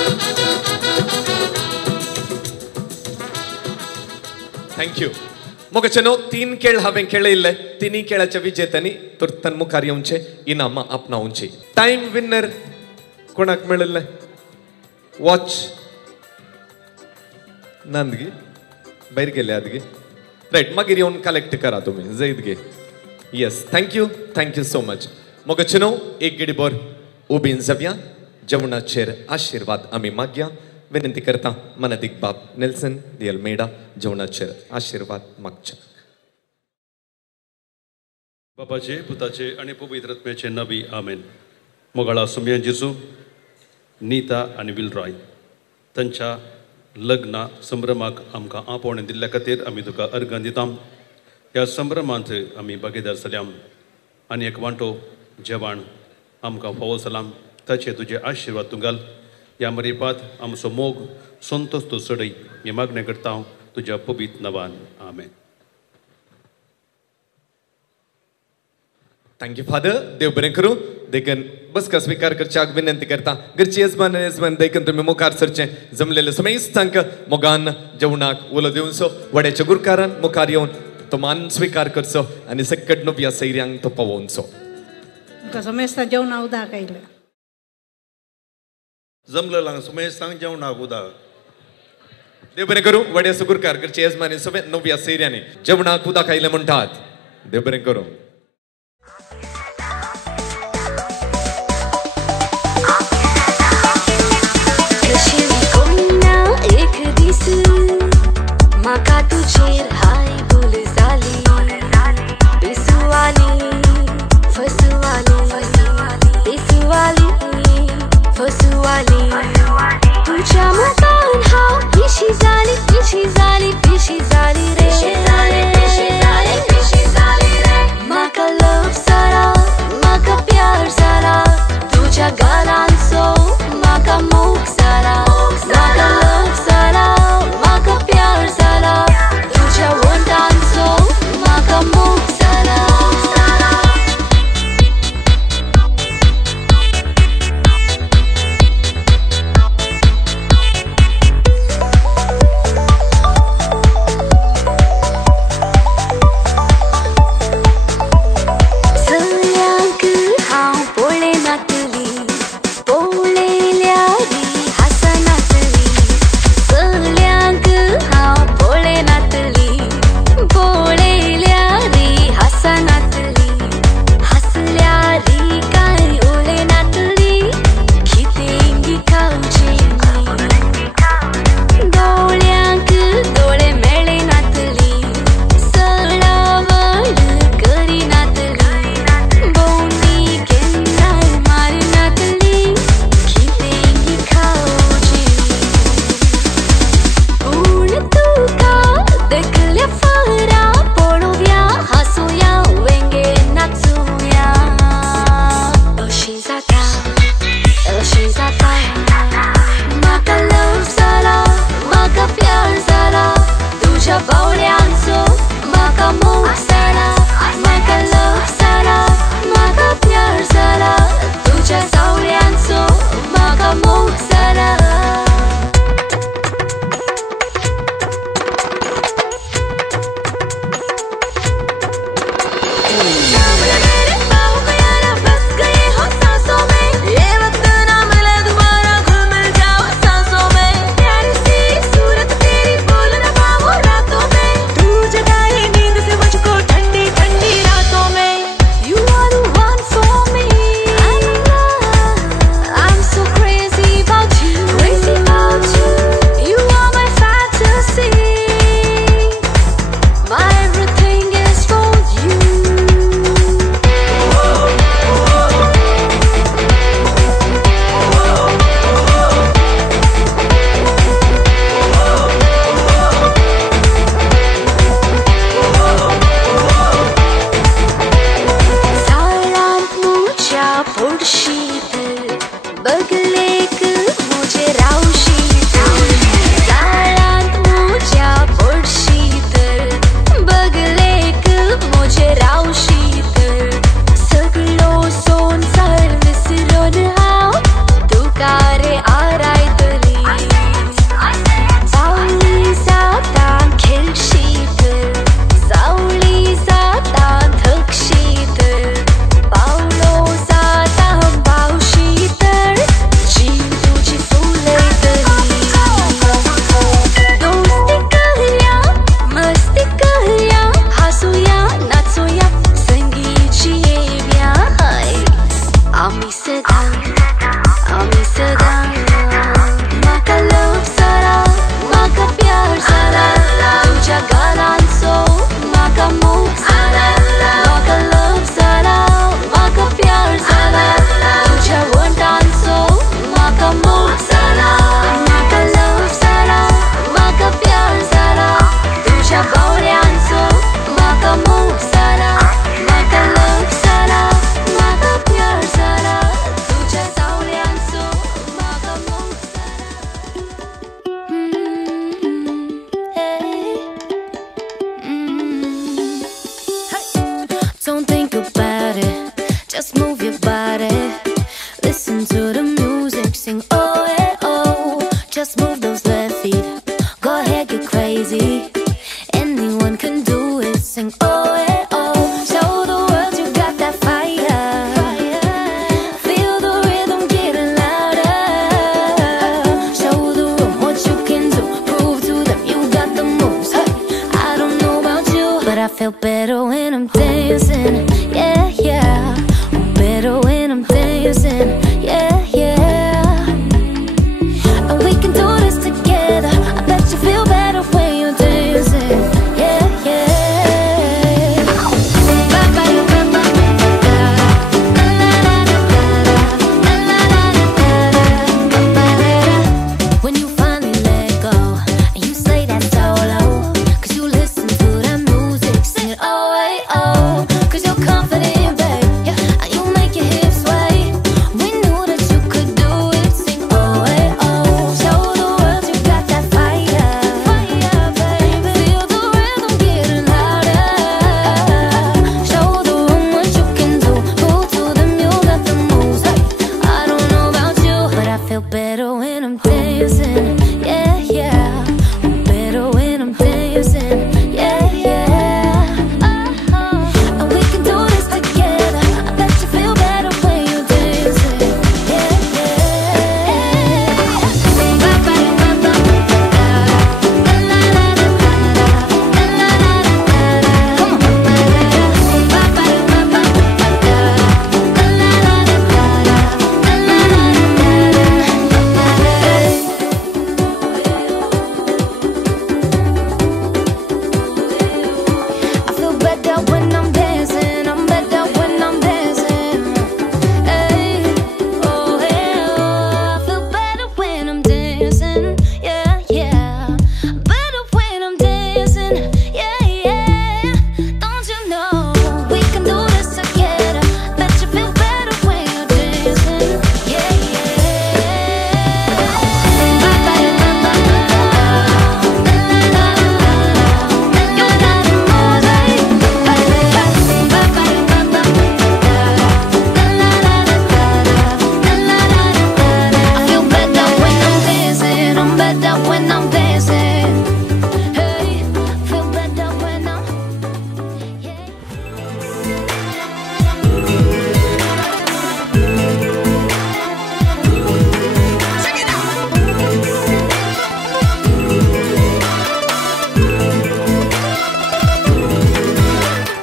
थँक्यू. मोगचनो 3 खेळ हांवें खेळयल्ले. तिनी खेळाच्या विजेत्यांनी तुर्तान मुखार येवचे इनामां आपणावची. टायम विनर कोणाक मेळिल्ले? वॉच नांदगी भायर गेले आदगी. रायट मागीर येवन कलेक्ट करा तुमी जैत गे. Yes thank you so much. मोगचनो एक गिडीभर उबीन जावया. जेवणाचेर आशिर्वाद आमी मागया. विनंती करता मनादीक बाब नेल्सन दी अल्मेडा जेवणाचेर आशिर्वाद मागच्या. बापाचे पुताचे आणि पवित्र आत्म्याचे नबी आमेन. मोगाळा सुमया जेजू नीता आणि विलरॉय तांच्या लग्ना संभ्रमाक आमकां आपोवणें दिल्ल्या खातीर आमी तुका अर्घ दितां. ह्या संभ्रमांत आमी भागीदार जाल्याम आनी एक वांटो जेवण आमकां फावो जालां. ताचे तुजे आशिर्वाद तूं घाल. ह्या मरेपात आमचो मोग संतोष तो चडय हे मागणें करता तुज्या पवित्र नांवान. आमेन. Thank you father. देव बरें करूं. देखन बसका स्वीकार करच्याक विनंती करता. घरची येजमान देखन तुम्ही मुखार सरचे जमलेले समेस्तांक मोगान जेवणाक उलो दिवचो. वड्याच्या गुरकारान मुखार येवन तो मान स्वीकार करचो आनी सकट नव्या सैर्यांक तो पवोवचो. समेस्ता जेवणा उदक आयलें. जमलेलांक समेस्तांक जेवणाक उदक. देव बरें करूं. वड्याचो गुरकार घरची येजमानी समेत नव्या सैर्यांनी जेवणाक उदक आयलें म्हणटात. देव बरें करूं. म्हाका तुजेर हाय भूल जाली. बेसुवाली फसुवाली बेसुवाली फसुवाली. तुझ्या मुखान हांव पिशी जाली पिशी जाली रे. म्हाका लव जाला म्हाका प्यार जाला. तुझ्या गालांचो म्हाका मोग जाला. म्हाका लव जाला म्हाका प्यार जाला. तुझ्या वंटांचो म्हाका मोग जाला. चलयांक हांव पळयनातली पळयल्यारी हासनातली. चलयांक हांव पळयनातली पळयल्यारी हासनातली. हसल्यारी कांय उलयनातली. कितेंय खावचें दोळ्यांक दोळे मेळनातली. सळावळ करिनातली. बोंडी केन्नाय मारिनातली. कितेंय खावचें पूण तुका देखल्या फारा पळोवया. हांसुया वेंगे नाचुया. अशें जाता म्हाका लव जाला म्हाका प्यार जाला. तुझ्या बावल्यांचो म्हाका मोग जाला. म्हाका लव जाला म्हाका प्यार जाला. तुझ्या जावळ्यांचो म्हाका मोग जाला. You are the one for me. I'm so crazy about बगलेक मुझे रावशी जाळ्यांत मुझ्या पडशी तर बगलेक मुझे रावशी तर सगळो संसार विसरून हांव तुका रे आरायतली सावळी जातां खेळशी तर सावळी जातां थकशी तर पावलो जातां बावशी तर जीव तुजी फुलयतली दोस्ती करूया मस्ती करूया हसूया नाचूया संगीत जियेवया आमी सदां म्हाका लव जाला म्हाका प्यार जाला तुज्या गालांचो म्हाका मोग जाला म्हाका लव जाला म्हाका प्यार जाला तुज्या वंटांचो म्हाका मोग जाला म्हाका लव जाला म्हाका प्यार जाला तुज्या बावड्यांचो म्हाका मोग जाला म्हाका लव जाला म्हाका प्यार जाला तुज्या जावळ्यांचो म्हाका मोग Don't think about it, just move your body. Listen to the music, sing oh yeah oh. Just move those left feet, go ahead get crazy. Anyone can do it, sing oh yeah oh. Show the world you got that fire. Feel the rhythm getting louder. Show the room what you can do, prove to them you got the moves. Hey, I don't know about you, but I feel better when I'm dancing. Yeah, yeah. Better when I'm dancing. Yeah, yeah. And we can do this together. I bet you feel better when you're dancing. Yeah, yeah. When you finally let go and you say that solo, 'cause you listen to that music, sing it oh hey oh. 'Cause you're confident, babe, yeah, and you make your hips sway. We knew that you could do it, sing oh hey oh. Show the world you got that fire, baby. Feel the rhythm getting louder. Show the room what you can do, prove to them you got the moves. Hey, I don't know about you, but I feel better when I'm dancing. Yeah, yeah. Better when I'm dancing. Yeah, yeah. And we can do this together. I bet you feel better when you're dancing. Yeah, I feel better when I'm dancing. I'm better when I'm dancing. Hey, oh hey, oh. I feel better when I'm dancing. Yeah, yeah. Better when I'm dancing. Yeah, yeah. Don't you know we can do this together? Bet you feel better when you're dancing. Yeah, I feel better when I'm dancing. I'm better when I'm dancing. Hey, feel better when I'm.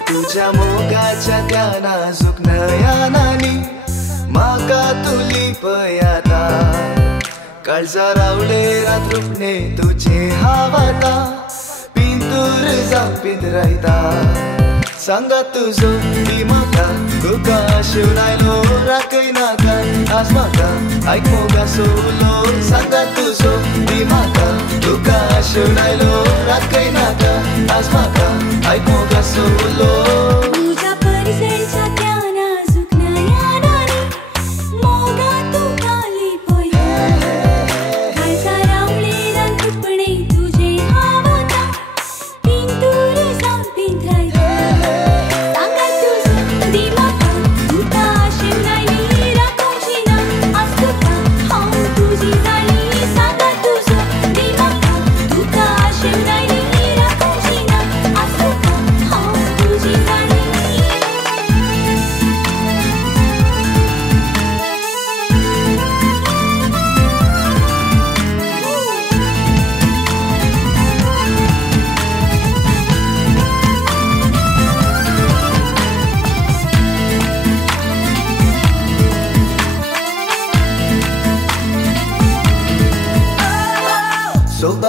तुझ्या मोगाच्या त्या नाजूक नयनानी म्हाका तुली पयाता काळजा रावले रात रुपणे तुझे हावाता पिंतूर जावन पिंजरायता सांगा तुझो ती म्हाका तुका शिवनायलो राखय नाका आज म्हाका आयक मोगा सोलो सांगा तुझो ती म्हाका तुका शिवनायलो राखय नाका आज म्हाका आयक मोगा सोलो तुझ्या परिसरच्या त्या नाजूक नयनानी मोगा तू घाली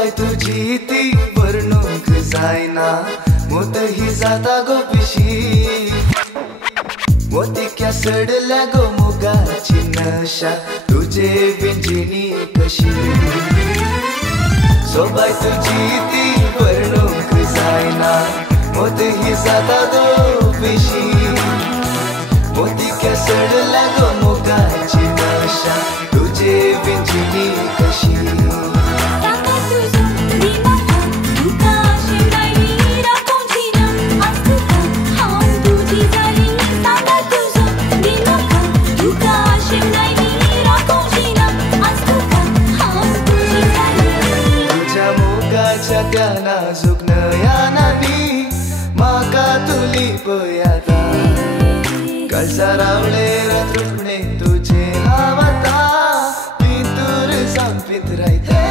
सोबाय तुझी ती वर्णूक जायना मोतही जाता गो पिशी मोतिक्या सडल्या गो मोगाची नशा तुझे बिंजिणी कशी सोबाय तुझी ती वर्णूक जायना मोतही जाता गो पिशी मोतिक्या सडल्या गो मोगाची नशा तुझे बिंजिणी कशी त्या नाजूक नयनांनी म्हाका तुली पळयाता कळसा रावळेर तृपणे तुझे हावता भितूर संपीत raita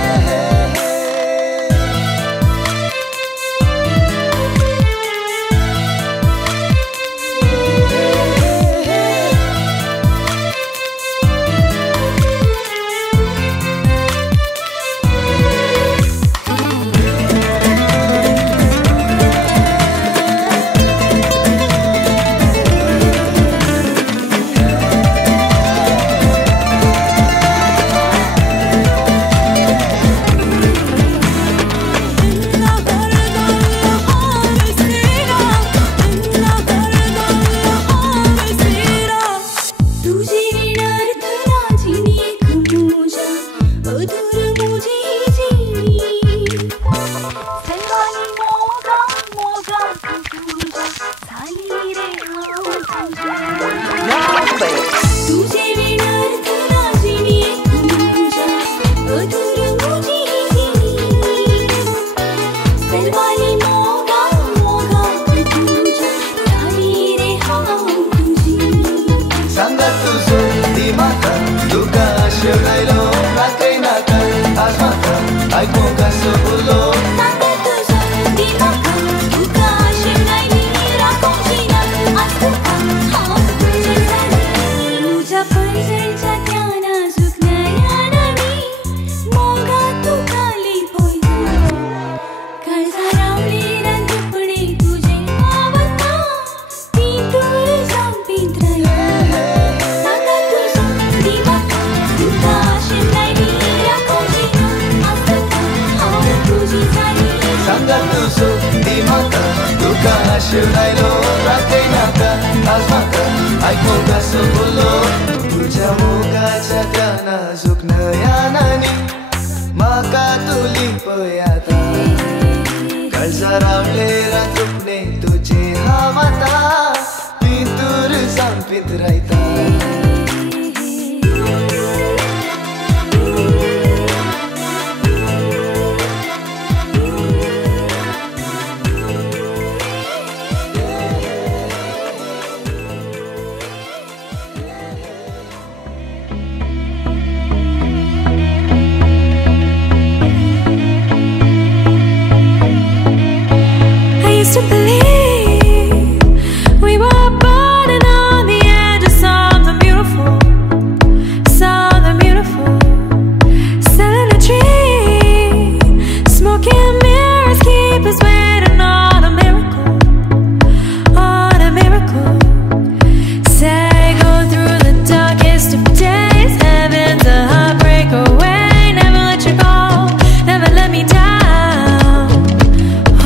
Never let me down.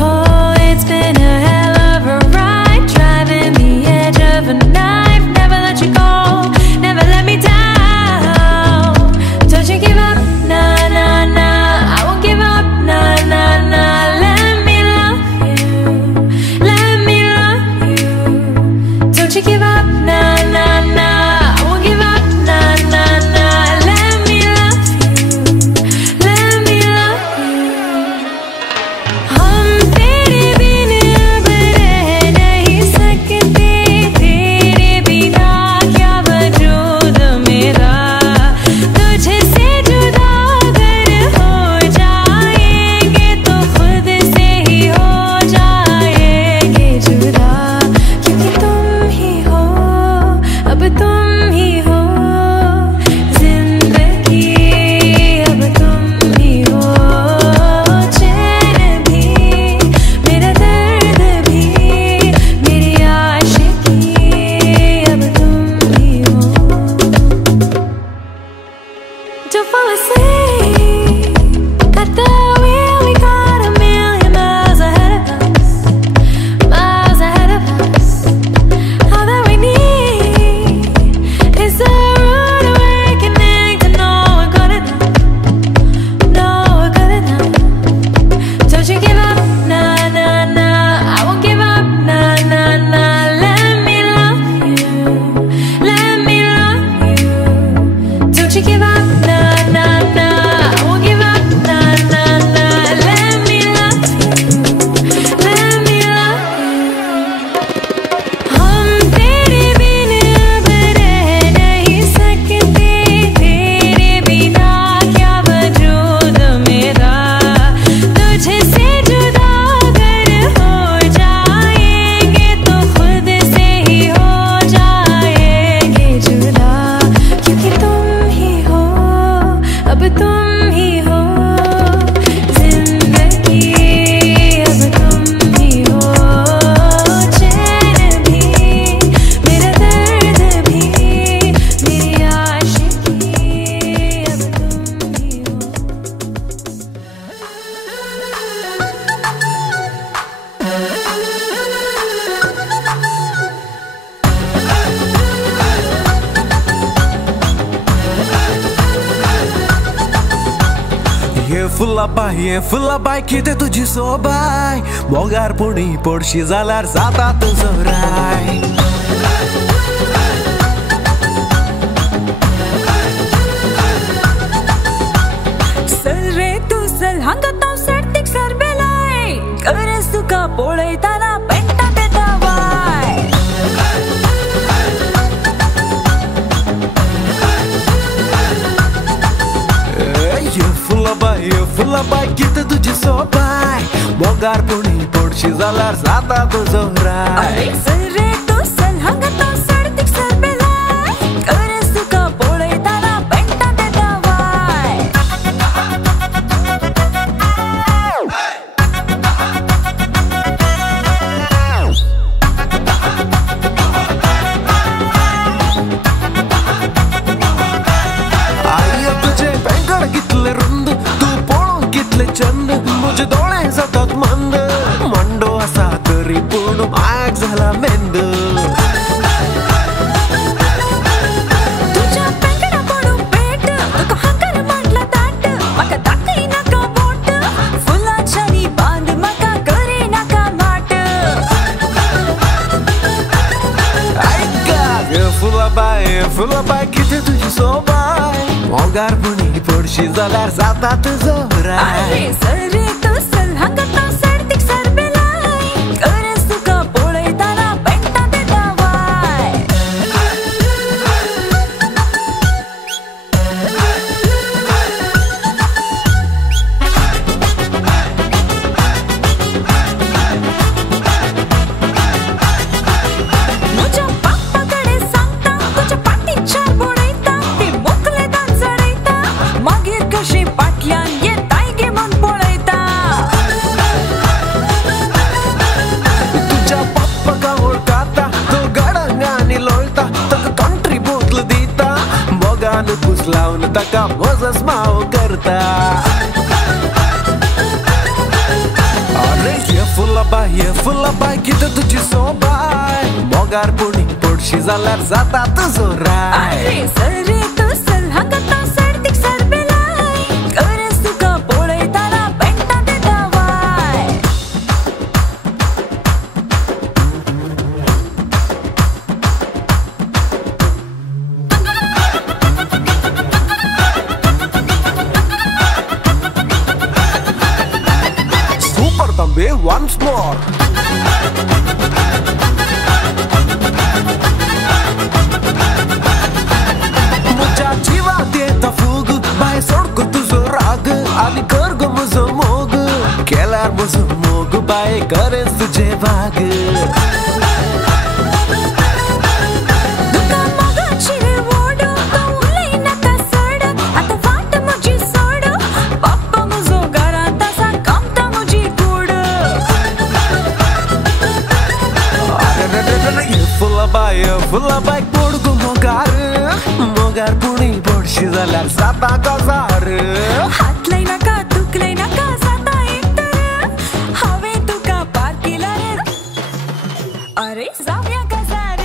Oh, it's been a hell you'll fall asleep at the wheel. We got a million miles ahead of us, miles ahead of us. All that we need is a rude awakening to know we're good enough, know we're good enough. Don't you give up, nah, nah, nah. I won't give up, nah, nah, nah. Let me love you, let me love you. Don't you give up, nah, nah, nah. I won't give up, nah, nah, nah. Let me love you, let me love you. हम तेरे बिन अब रह नहीं सकते, तेरे बिना क्या वजूद मेरा। तुझसे जुदा अगर हो जाएंगे तो खुद से ही हो जाएंगे जुदा, क्योंकि तुम ही हो, अब तुम ही हो जिंदगी, अब तुम ही हो चैन भी, मेरा दर्द भी, मेरी आशिकी, अब तुम ही हो। ये फुला बाय कितें तुजी सोबाय, मोगार पुणी पडशी जाल्यार जाता तुजो राय. चल रे तू चल हांगा तो सर्तीक सरबेलाय, गरज तुका पळयताना पेंटा देता वाय. ये फुला बाय कितें तुजी सोबाय, मोगार पुणी पडशी जाल्यार जाता तुजो राय. चल रे तू चल हांगा तो सर्तीक सरबेलाय, गरज तुका पळयताना पेंटा देता वाय. आय तुझे पेंगड कितले रुंद, तू पळोवंक कितले चंद, म्हजे दोळे जातात मंद. मंडो आसा तरी पूण माग जाला मेंद. तुझ्या पेंगडा पडून पेट, तुका हांगर मांडला दाट, म्हाका दाखय नाका बोट, फुलांच्यानी बांद म्हाका करी नाका माट. ये फुला बाय कितें तुजी सोबाय, मोगार पुणी पडशी जाल्यार जाता तुजो राय. चल रे तू चल हांगा तो सर्तीक सरबेलाय, गरज तुका पळयताना पेंटा देता वाय. म्हज्या बाप्पा कडेन सांगता, तुज्या पाटीत चार बोडयता, ती मोकलेदान चडयता, मागीर कशी फाटल्यान येताय गे म्हूण पळयता. तुझ्या पप्पाका ओळखाता, तो गडंगांनी लोळता, ताका कंट्री बोतल दिता, मोगान कुस लावन ताका मजस माव करता. अरे ये फुला बाय कितें तुजी सोबाय, मोगार पुणी पडशी जाल्यार जाता तुजो राय. चल रे तू चल हांगा तो सर्तीक सरबेलाय, गरज तुका पळयताना पेंटा देता Y. Super Tambe once more. म्हज्या जिवाक येता फूग, बाय सोड गो तुजो राग, आनी कर गो म्हजो मोग, केल्यार म्हजो मोग बाय करेन तुजे भाग. तुका मोगाची रे वोड, तो उलयनाका सड, आतां वाट म्हजी सोड, बाप्पा म्हजो घरांत आसा, कामता म्हजी कूड. फुला बाय पड गो मोगार, मोगार पुणी पडशी जाल्यार जाता गजार हातलय नाका दुखलय नाका जाता एकतर हांवें तुका पार केला रे अरे जाऊया गजार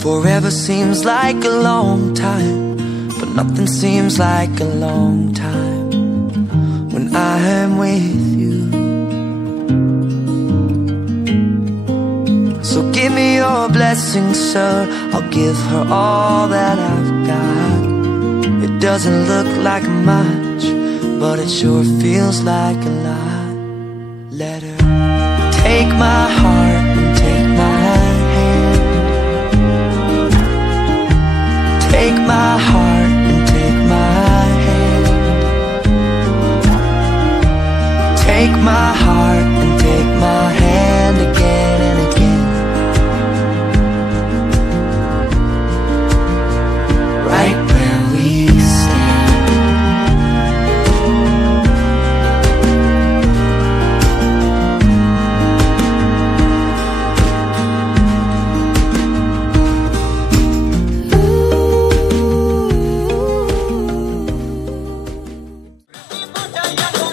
Forever seems like a long time, but nothing seems like a long time when I am with you. So give me your blessing, sir. I'll give her all that I've got. It doesn't look like much, but it sure feels like a lot. Let her take my heart and take my hand. Take my heart and take my hand. Take my heart and take my hand again and again. Right where we stand. जागो